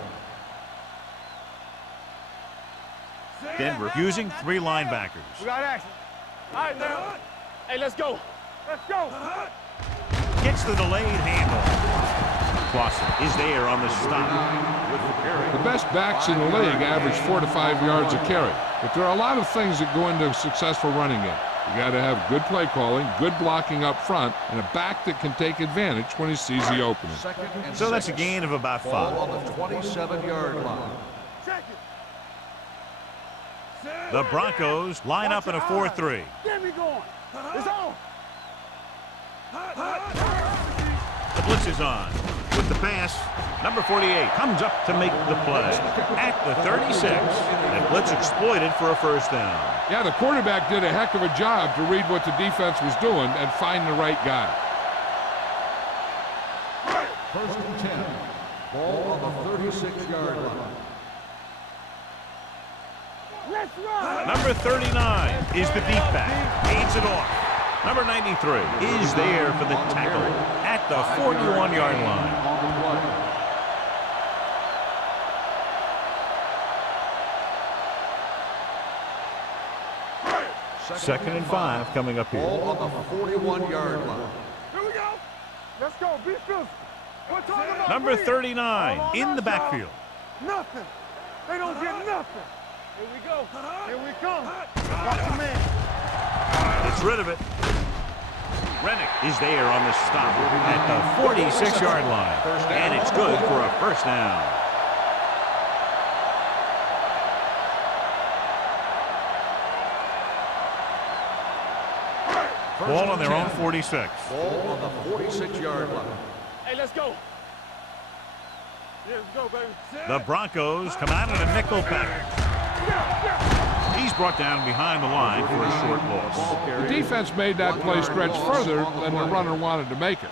Denver using 3 linebackers. We got action. All right, now. Hey, let's go. Let's go. Gets the delayed handoff. Clausen is there on the stop with the carry. The best backs in the league average 4 to 5 yards a carry. But there are a lot of things that go into a successful running game. You got to have good play calling, good blocking up front, and a back that can take advantage when he sees the opening. So that's a gain of about 5. Ball on the 27-yard line. Check it. The Broncos line up in a 4-3. Get me going. It's on. The blitz is on. With the pass, number 48 comes up to make the play. At the 36, that blitz exploited for a first down. Yeah, the quarterback did a heck of a job to read what the defense was doing and find the right guy. 1st and 10. Ball on the 36-yard line. Let's run. Number 39 is the deep back. Aids it off. Number 93 is there for the tackle at the 41-yard line. On the play. Second and 5 coming up here. Ball on the 41-yard line. Here we go. Let's go. Be physical. We're talking about Number breathe. 39 Hold on, in the outside. backfield. Nothing. They don't get nothing. Here we go. Here we come. Watch the man. Gets rid of it. Rennick is there on the stop at the 46-yard line. And it's good for a first down. Ball on their own 46. Ball on the 46-yard line. Hey, let's go. Yeah, let's go, baby. The Broncos come out in a nickel package. He's brought down behind the line for a short loss. The defense made that play stretch further than the runner wanted to make it.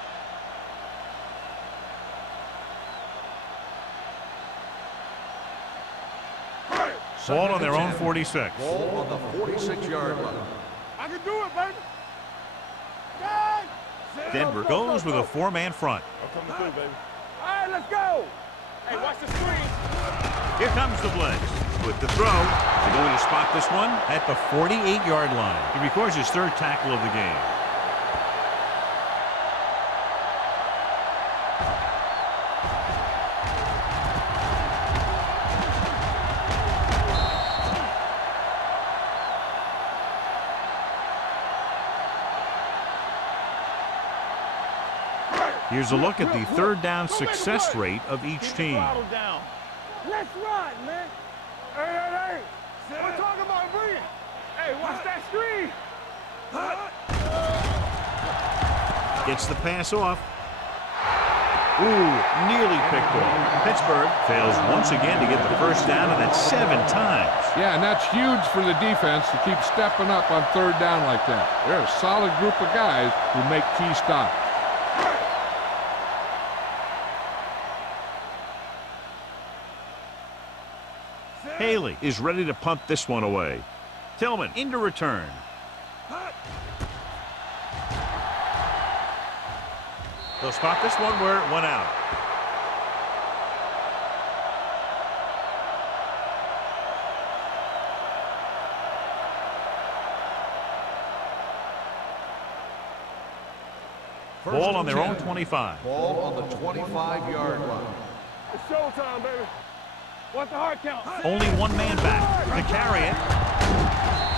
Ball on their own 46. Ball on the 46-yard line. I can do it, baby. Guys. Denver goes with a four-man front. I'm coming through, baby. All right, let's go. Hey, watch the screen. Here comes the blitz. With the throw, they're going to spot this one at the 48-yard line. He records his third tackle of the game. Here's a look at the third down success rate of each team. Let's run, man. Hey. We're talking about bringing. Hey, watch that screen. Gets the pass off. Ooh, nearly picked off. Pittsburgh fails once again to get the first down, and that's 7 times. Yeah, and that's huge for the defense to keep stepping up on third down like that. They're a solid group of guys who make key stops. Haley is ready to punt this one away. Tillman into return. They'll spot this one where it went out. Ball on their own 25. Ball on the 25-yard line. It's showtime, baby. What's the hard count? Only one man back to carry it.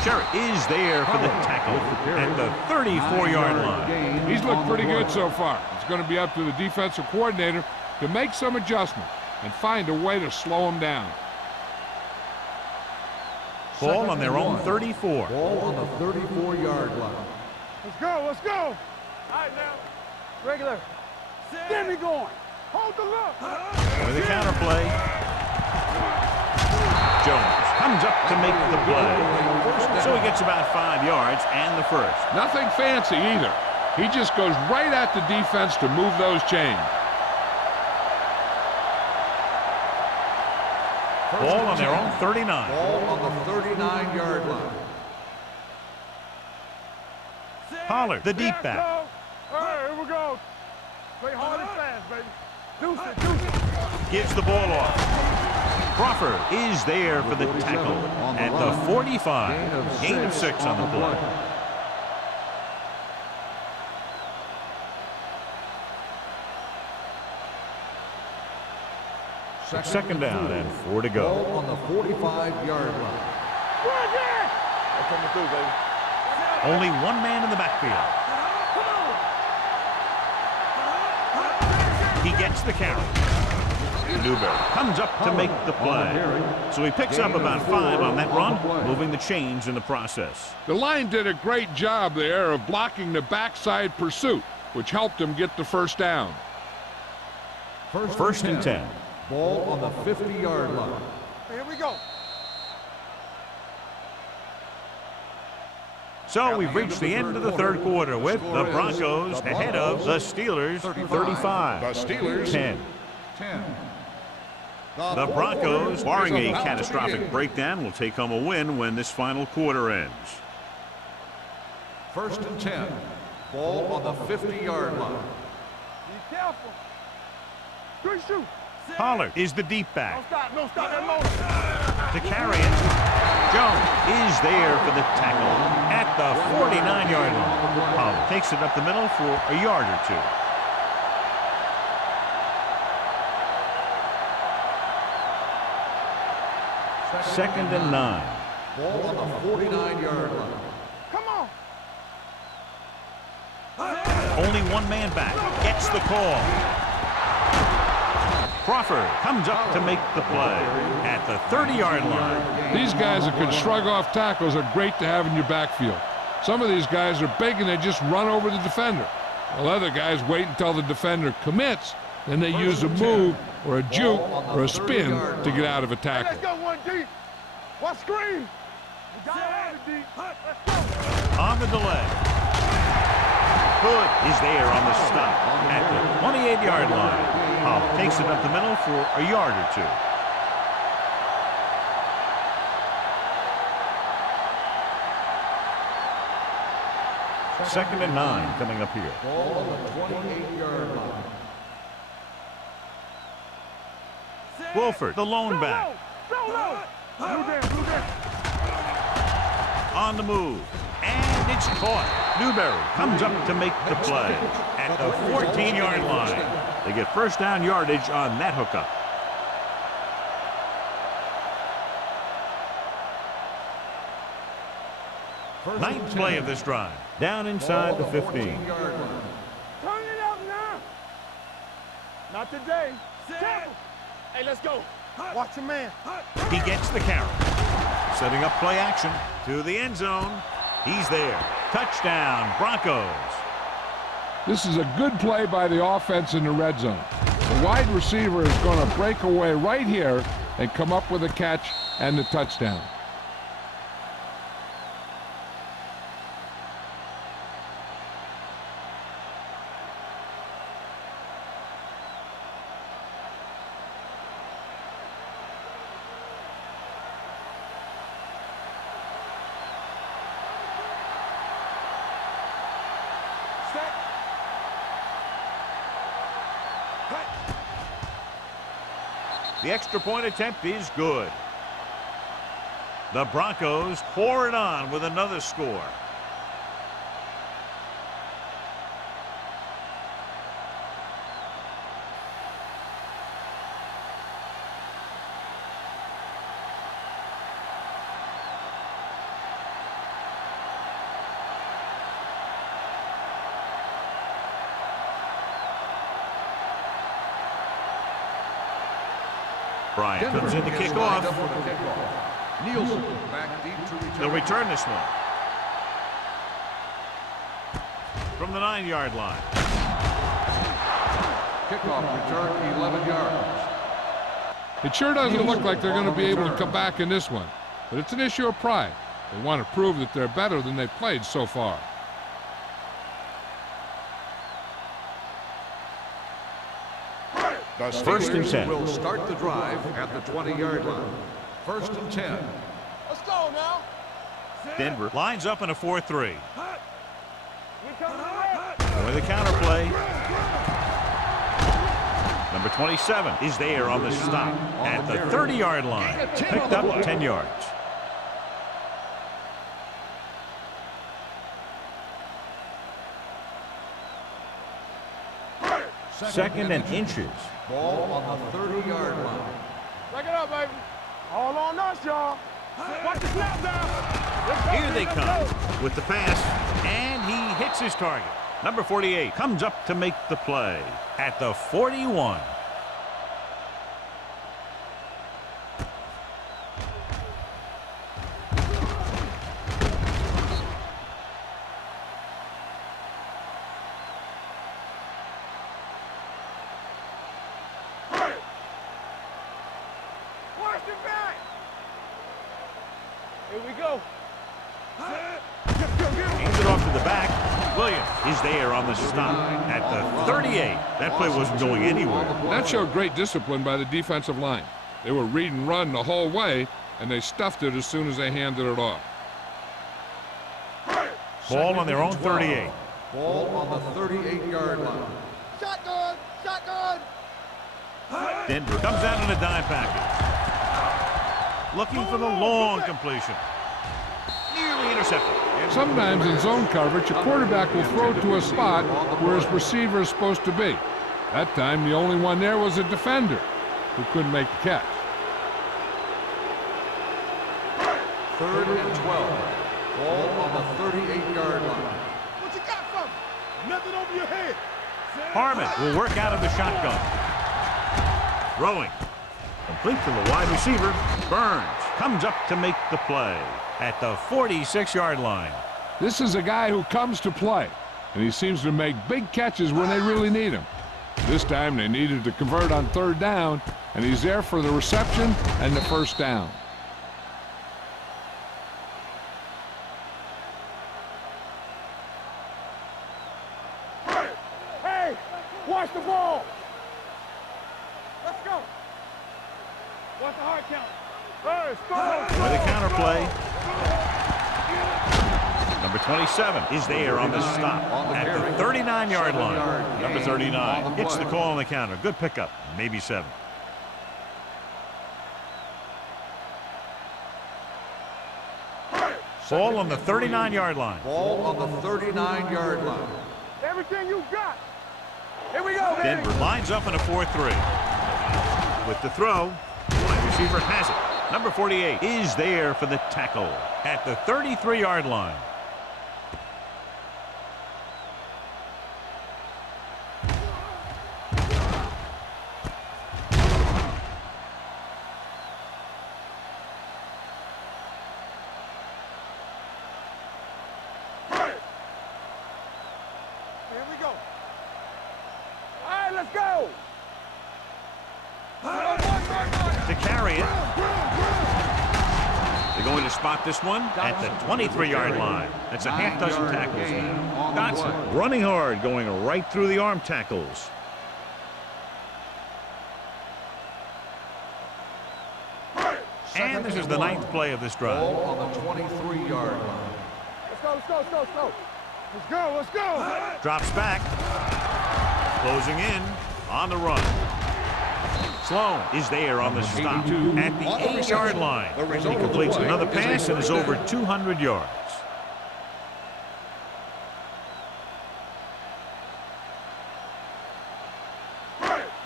Sherritt is there for the tackle at the 34-yard line. He's looked pretty good so far. It's going to be up to the defensive coordinator to make some adjustments and find a way to slow him down. Ball on their own 34. Ball on the 34-yard line. Let's go. All right, now. Regular. Get me going. Hold the look. With the counterplay. Jones comes up to make the play. So he gets about 5 yards and the first. Nothing fancy either. He just goes right at the defense to move those chains. Ball on their own 39. Ball on the 39-yard line. Pollard, the deep back. All right, here we go. Play hard and fast, baby. Deuce it. Gives the ball off. Crawford is there for the tackle at the 45. Gain of 6 on the play. Second down and 4 to go. Ball on the 45-yard line. I'm coming through, baby. Only one man in the backfield. He gets the carry. Newberry comes up to make the play. So he picks up about 5 on that run, moving the chains in the process. The line did a great job there of blocking the backside pursuit, which helped him get the first down. First and 10. Ball on the 50-yard line. Here we go. So we've reached the end of the third quarter with the Broncos ahead of the Steelers 35. The Steelers 10. The Broncos, barring a catastrophic breakdown, will take home a win when this final quarter ends. First and 10. Ball on the 50-yard line. Be careful. Good shoot. Pollard is the deep back. Don't stop that motion. To carry it, Jones is there for the tackle at the 49-yard line. Pollard takes it up the middle for a yard or 2. Second and 9. Ball on the 49-yard line. Come on. Only one man back. Gets the call. Crawford comes up to make the play at the 30-yard line. These guys that can shrug off tackles are great to have in your backfield. Some of these guys are big and they just run over the defender. While other guys wait until the defender commits, then they use a move or a juke or a spin to get out of a tackle. Let's go one deep. One screen. We got it deep. Let's go. On the delay. Hood is there on the stop at the 28-yard line. Pollard takes it up the middle for a yard or 2. 2nd and 9 coming up here. Ball on the 28-yard line. Wolford, the lone back. On the move. And it's caught. Newberry comes up to make the play at the 14-yard line. They get first down yardage on that hookup. Ninth play of this drive. Down inside the 15. Turn it up now. Not today. Hey, let's go. Watch your man. He gets the carry. Setting up play action to the end zone. He's there. Touchdown, Broncos. This is a good play by the offense in the red zone. The wide receiver is going to break away right here and come up with a catch and the touchdown. The extra point attempt is good. The Broncos pour it on with another score. Bryant comes in to kick off. Nielsen back deep to return. They'll return this one. From the 9-yard line. Kickoff return 11 yards. It sure doesn't look like they're going to be able to come back in this one, but it's an issue of pride. They want to prove that they're better than they've played so far. The First and 10. will start the drive at the 20-yard line. First and 10. Let's go now. Denver lines up in a 4-3. We coming around. With the counter play. Number 27 is there on the stop at the 30-yard line. Picked up 10 yards. Second and inches. Ball on the 30-yard line. Break it up, baby. All on us, y'all. Watch the snap down. Here they come with the pass, and he hits his target. Number 48 comes up to make the play at the 41. Watch the back. Here we go. Hands it off to the back. Williams is there on the stop at the 38. That play wasn't going anywhere. That showed great discipline by the defensive line. They were read and run the whole way, and they stuffed it as soon as they handed it off. Ball on their own 38. Ball on the 38-yard line. Shotgun. Shotgun. Denver comes out in a dime package. Looking for the long completion. Nearly intercepted. Sometimes in zone coverage, a quarterback will throw to a spot where his receiver is supposed to be. That time, the only one there was a defender who couldn't make the catch. Third and 12. Ball on the 38-yard line. What you got from me? Nothing over your head. Harmon will work out of the shotgun. Throwing. Complete to the wide receiver. Burns comes up to make the play at the 46-yard line. This is a guy who comes to play, and he seems to make big catches when they really need him. This time they needed to convert on third down, and he's there for the reception and the first down. Hey, watch the ball. Let's go. Watch the hard count. Hey, score. With a counter play. Number 27 is there on the stop at the 39-yard line. Number 39 gets the call on the counter. Good pickup, maybe 7. Ball on the 39-yard line. Ball on the 39-yard line. Everything you got. Here we go, baby. Denver lines up in a 4-3. With the throw, wide receiver has it. Number 48 is there for the tackle at the 33-yard line. Here we go. All right, let's go. To carry it. They're going to spot this one at the 23-yard line. That's a half dozen tackles now. Dotson running hard, going right through the arm tackles. And this is the 9th play of this drive. Ball on the 23-yard line. Let's go, let's go, let's go, let's go. Let's go, let's go. Drops back. Closing in on the run. Sloan is there on the stop at the 8-yard line. He completes another pass and is over 200 yards.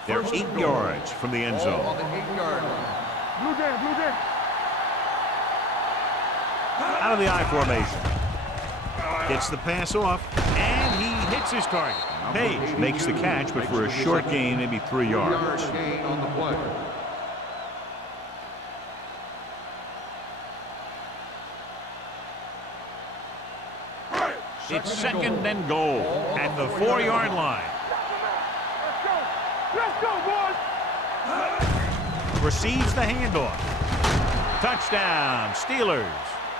They're 8 yards from the end Ball zone. on the 8-yard line. Blue down, blue down. Out of the I formation. Gets the pass off, and he hits his target. Page makes the catch, but for a short gain, maybe 3 yards. Yard gain on the play. It's second and goal at the 4-yard line. Let's go. Let's go, boys. Receives the handoff. Touchdown, Steelers.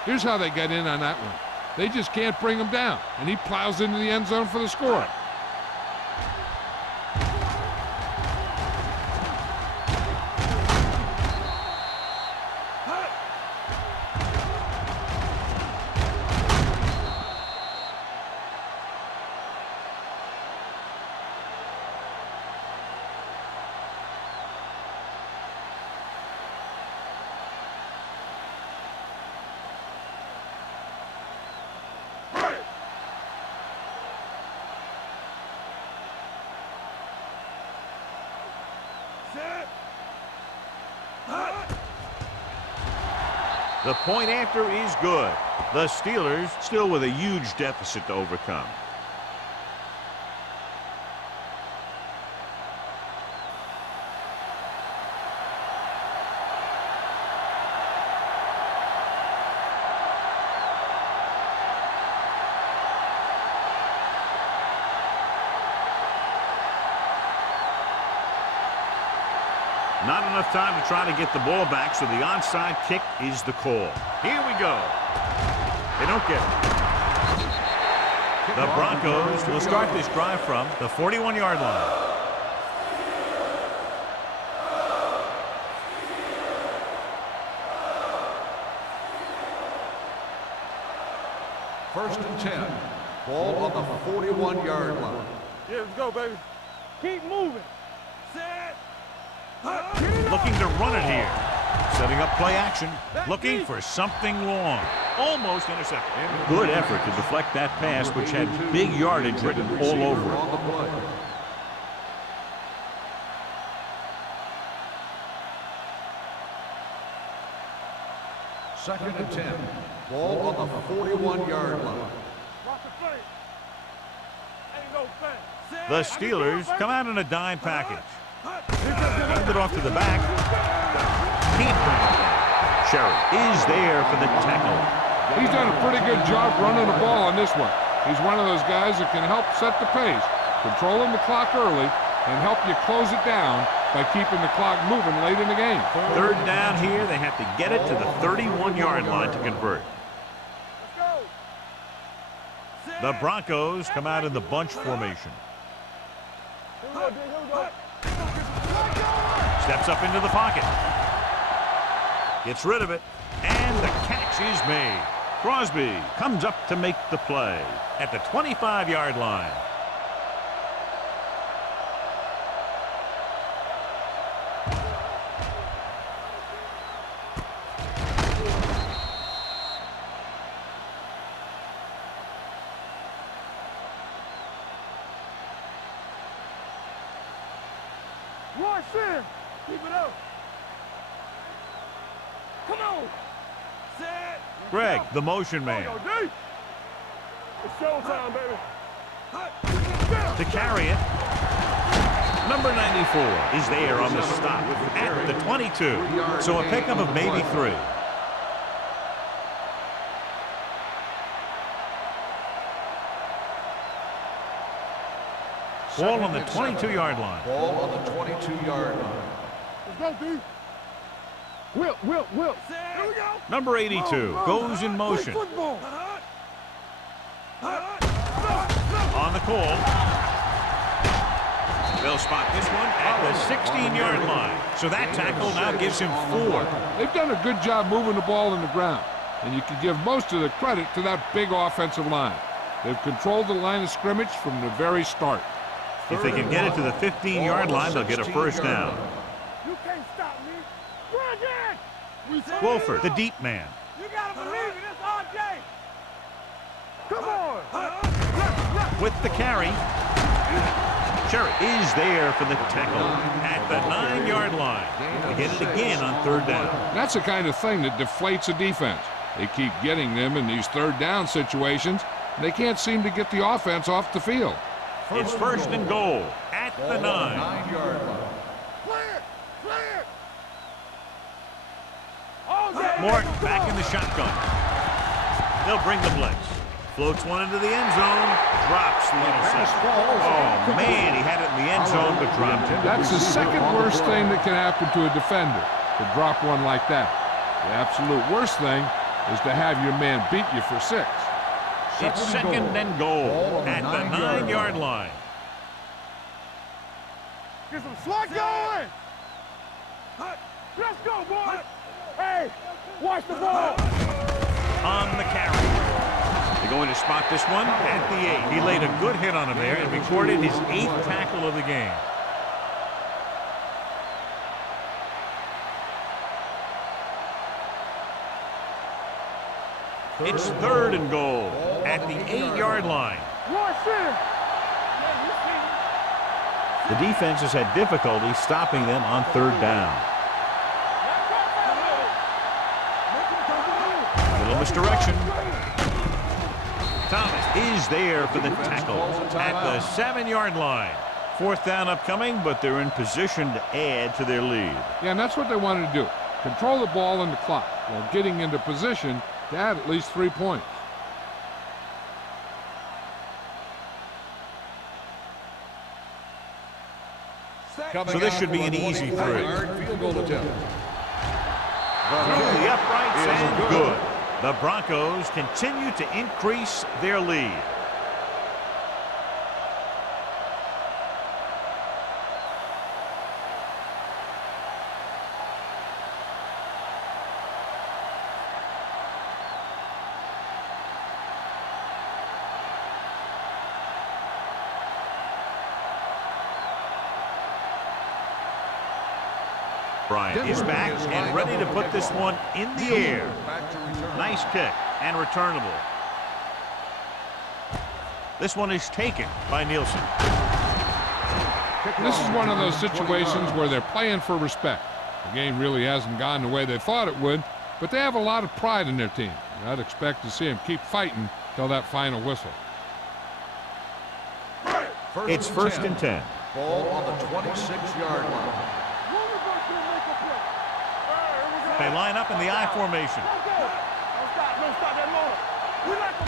Here's how they get in on that one. They just can't bring him down, and he plows into the end zone for the score. The point after is good. The Steelers still with a huge deficit to overcome. Not enough time to try to get the ball back, so the onside kick is the call. Here we go. They don't get it. The Broncos will start this drive from the 41-yard line. First and 10. Ball on the 41-yard line. Yeah, let's go, baby. Keep moving. Set. Looking to run it here. Setting up play action. Looking for something long. Almost intercepted. Good effort to deflect that pass, which had big yardage written all over it. On the play. Second and 10. Ball on the 41-yard line. Watch the play. Ain't no thing. The Steelers come out in a dime package. Hand it off to the back. Sherry is there for the tackle. He's done a pretty good job running the ball on this one. He's one of those guys that can help set the pace, controlling the clock early, and help you close it down by keeping the clock moving late in the game. Third down here. They have to get it to the 31-yard line to convert. The Broncos come out in the bunch formation. Steps up into the pocket. Gets rid of it. And the catch is made. Crosby comes up to make the play at the 25-yard line. Roy Sim, keep it up. Come on. Set. Greg, the motion man. Go, D. It's showtime, baby. To carry it. Number 94 is there on the stop at the 22. So a pickup of maybe 3. Ball on the 22-yard line. Ball on the 22-yard line. Let's go, D. Will. Here we go. Number 82 goes in motion. Football. On the call. They'll spot this one at the 16-yard line. So that tackle now gives him 4. They've done a good job moving the ball in the ground, and you can give most of the credit to that big offensive line. They've controlled the line of scrimmage from the very start. If they can get it to the 15-yard line, they'll get a first down. You can't stop me. Bridget! Wolford, the deep man. You gotta believe it. It's RJ. Come on. With the carry. Sherry is there for the tackle at the 9-yard line. They get it again on 3rd down. That's the kind of thing that deflates a defense. They keep getting them in these 3rd down situations, and they can't seem to get the offense off the field. It's 1st and goal at the 9. 9-yard line. Clear. Morton back in the shotgun. They'll bring the blitz. Floats one into the end zone, drops the interception. Oh, man, he had it in the end zone, but dropped it. That's the second worst thing that can happen to a defender, to drop one like that. The absolute worst thing is to have your man beat you for 6. It's 2nd and goal at the 9-yard line. Get some slot going. Let's go, boys. Hey, watch the ball. On the carry. They're going to spot this one at the 8. He laid a good hit on him there and recorded his 8th tackle of the game. It's 3rd and goal at the 8-yard line. The defense has had difficulty stopping them on 3rd down. A little misdirection. Thomas is there for the tackle at the 7-yard line. 4th down upcoming, but they're in position to add to their lead. Yeah, and that's what they wanted to do. Control the ball and the clock while getting into position to add at least 3 points. So this should be an easy 3. Field goal attempt. Through the uprights and good. The Broncos continue to increase their lead. Bryant is back and ready to put this one in the air. Nice kick and returnable. This one is taken by Nielsen. This is one of those situations where they're playing for respect. The game really hasn't gone the way they thought it would, but they have a lot of pride in their team. And I'd expect to see them keep fighting till that final whistle. It's 1st and 10. Ball on the 26-yard line. They line up in the I formation.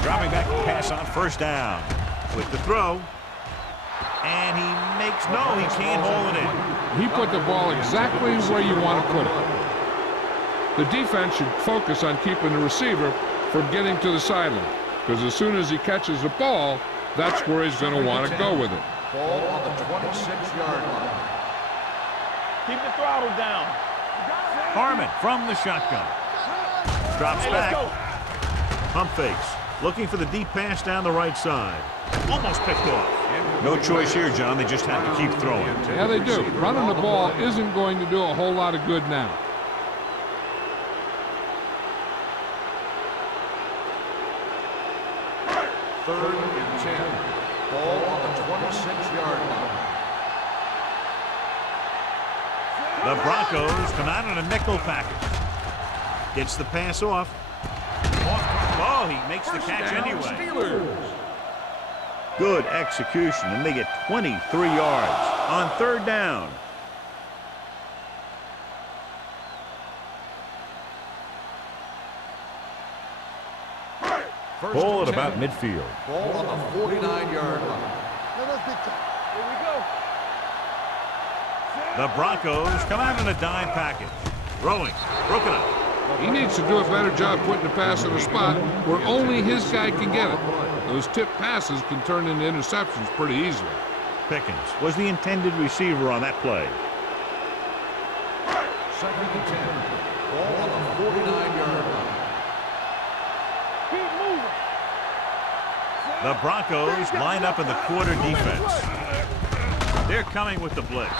Dropping back to pass on 1st down. With the throw. And he makes no, he can't hold it in. He put the ball exactly where you want to put it. The defense should focus on keeping the receiver from getting to the sideline, because as soon as he catches the ball, that's where he's going to want to go with it. Ball on the 26-yard line. Keep the throttle down. Harmon from the shotgun. Drops back. Pump fakes. Looking for the deep pass down the right side. Almost picked off. No choice here, John. They just have to keep throwing. Yeah, they do. Running the ball isn't going to do a whole lot of good now. Third and 10. Ball on the 26-yard line. The Broncos come out in a nickel package. Gets the pass off. Oh, he makes the catch anyway. Steelers. Good execution, and they get 23 yards on third down. Ball at about midfield. Ball on the 49-yard line. Here we go. The Broncos come out in a dime package. Throwing. Broken up. He needs to do a better job putting the pass in a spot where only his guy can get it. Those tip passes can turn into interceptions pretty easily. Pickens was the intended receiver on that play. Second and 10. Ball on the 49-yard line. Keep moving. The Broncos line up in the quarter defense. They're coming with the blitz.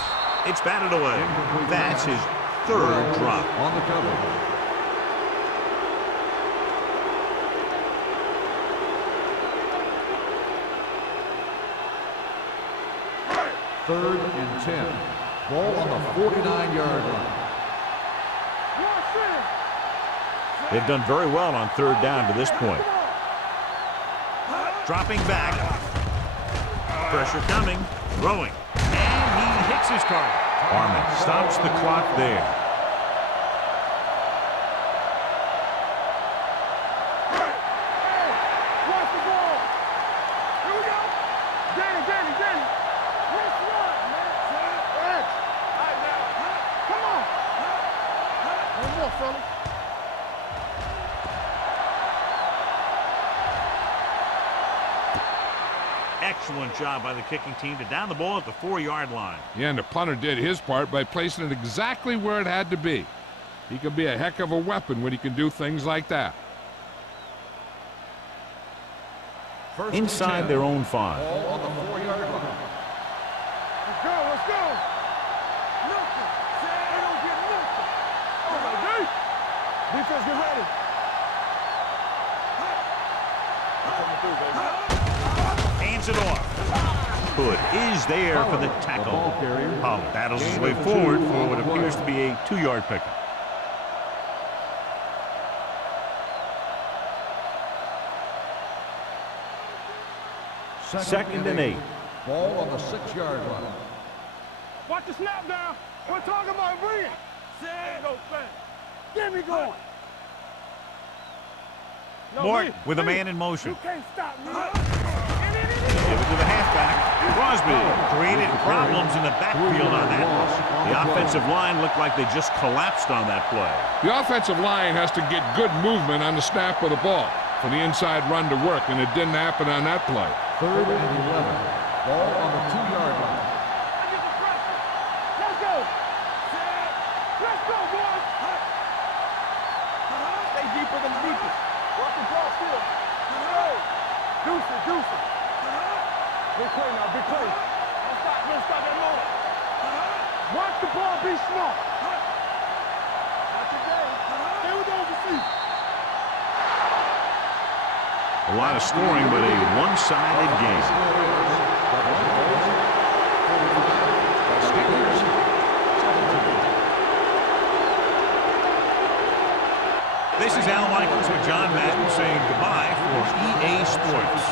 It's batted away. That's his third drop. On the cover. Third and 10. Ball on the 49-yard line. They've done very well on third down to this point. Dropping back. Pressure coming. Throwing. And he hits his target. Armin stops the clock there. Watch the ball. Here we go. Danny. Let's run, man. All right, now. Come on. One more, fella. Excellent job by the kicking team to down the ball at the 4-yard line. Yeah, and the punter did his part by placing it exactly where it had to be. He can be a heck of a weapon when he can do things like that. Inside their own 5. Ball on the 4-yard line. Let's go. Nothing. They don't get nothing. Oh, my God. Defense, get ready. Coming through, baby. Hands it off. Hood is there for the tackle. Pollard battles his way forward for what appears to be a 2-yard pickup. Second and 8. Ball on the 6-yard line. Watch the snap down. We're talking about bring it. There go, fast. Get me going. No, Morton me. with a man in motion. You can't stop me. Give it to the halfback. Crosby created problems in the backfield on that one. The offensive line looked like they just collapsed on that play. The offensive line has to get good movement on the snap of the ball for the inside run to work, and it didn't happen on that play. Third and 11. Ball on the 2-yard line. I get the pressure. Let's go. Let's go, boys. Stay deeper than the deepest. Watch the ball still. Deuce it. Big play now, big play. Don't stop that motor. Watch the ball, be smart. Not today. Stay with those receivers. A lot of scoring, but a one-sided game. This is Al Michaels with John Madden saying goodbye for EA Sports.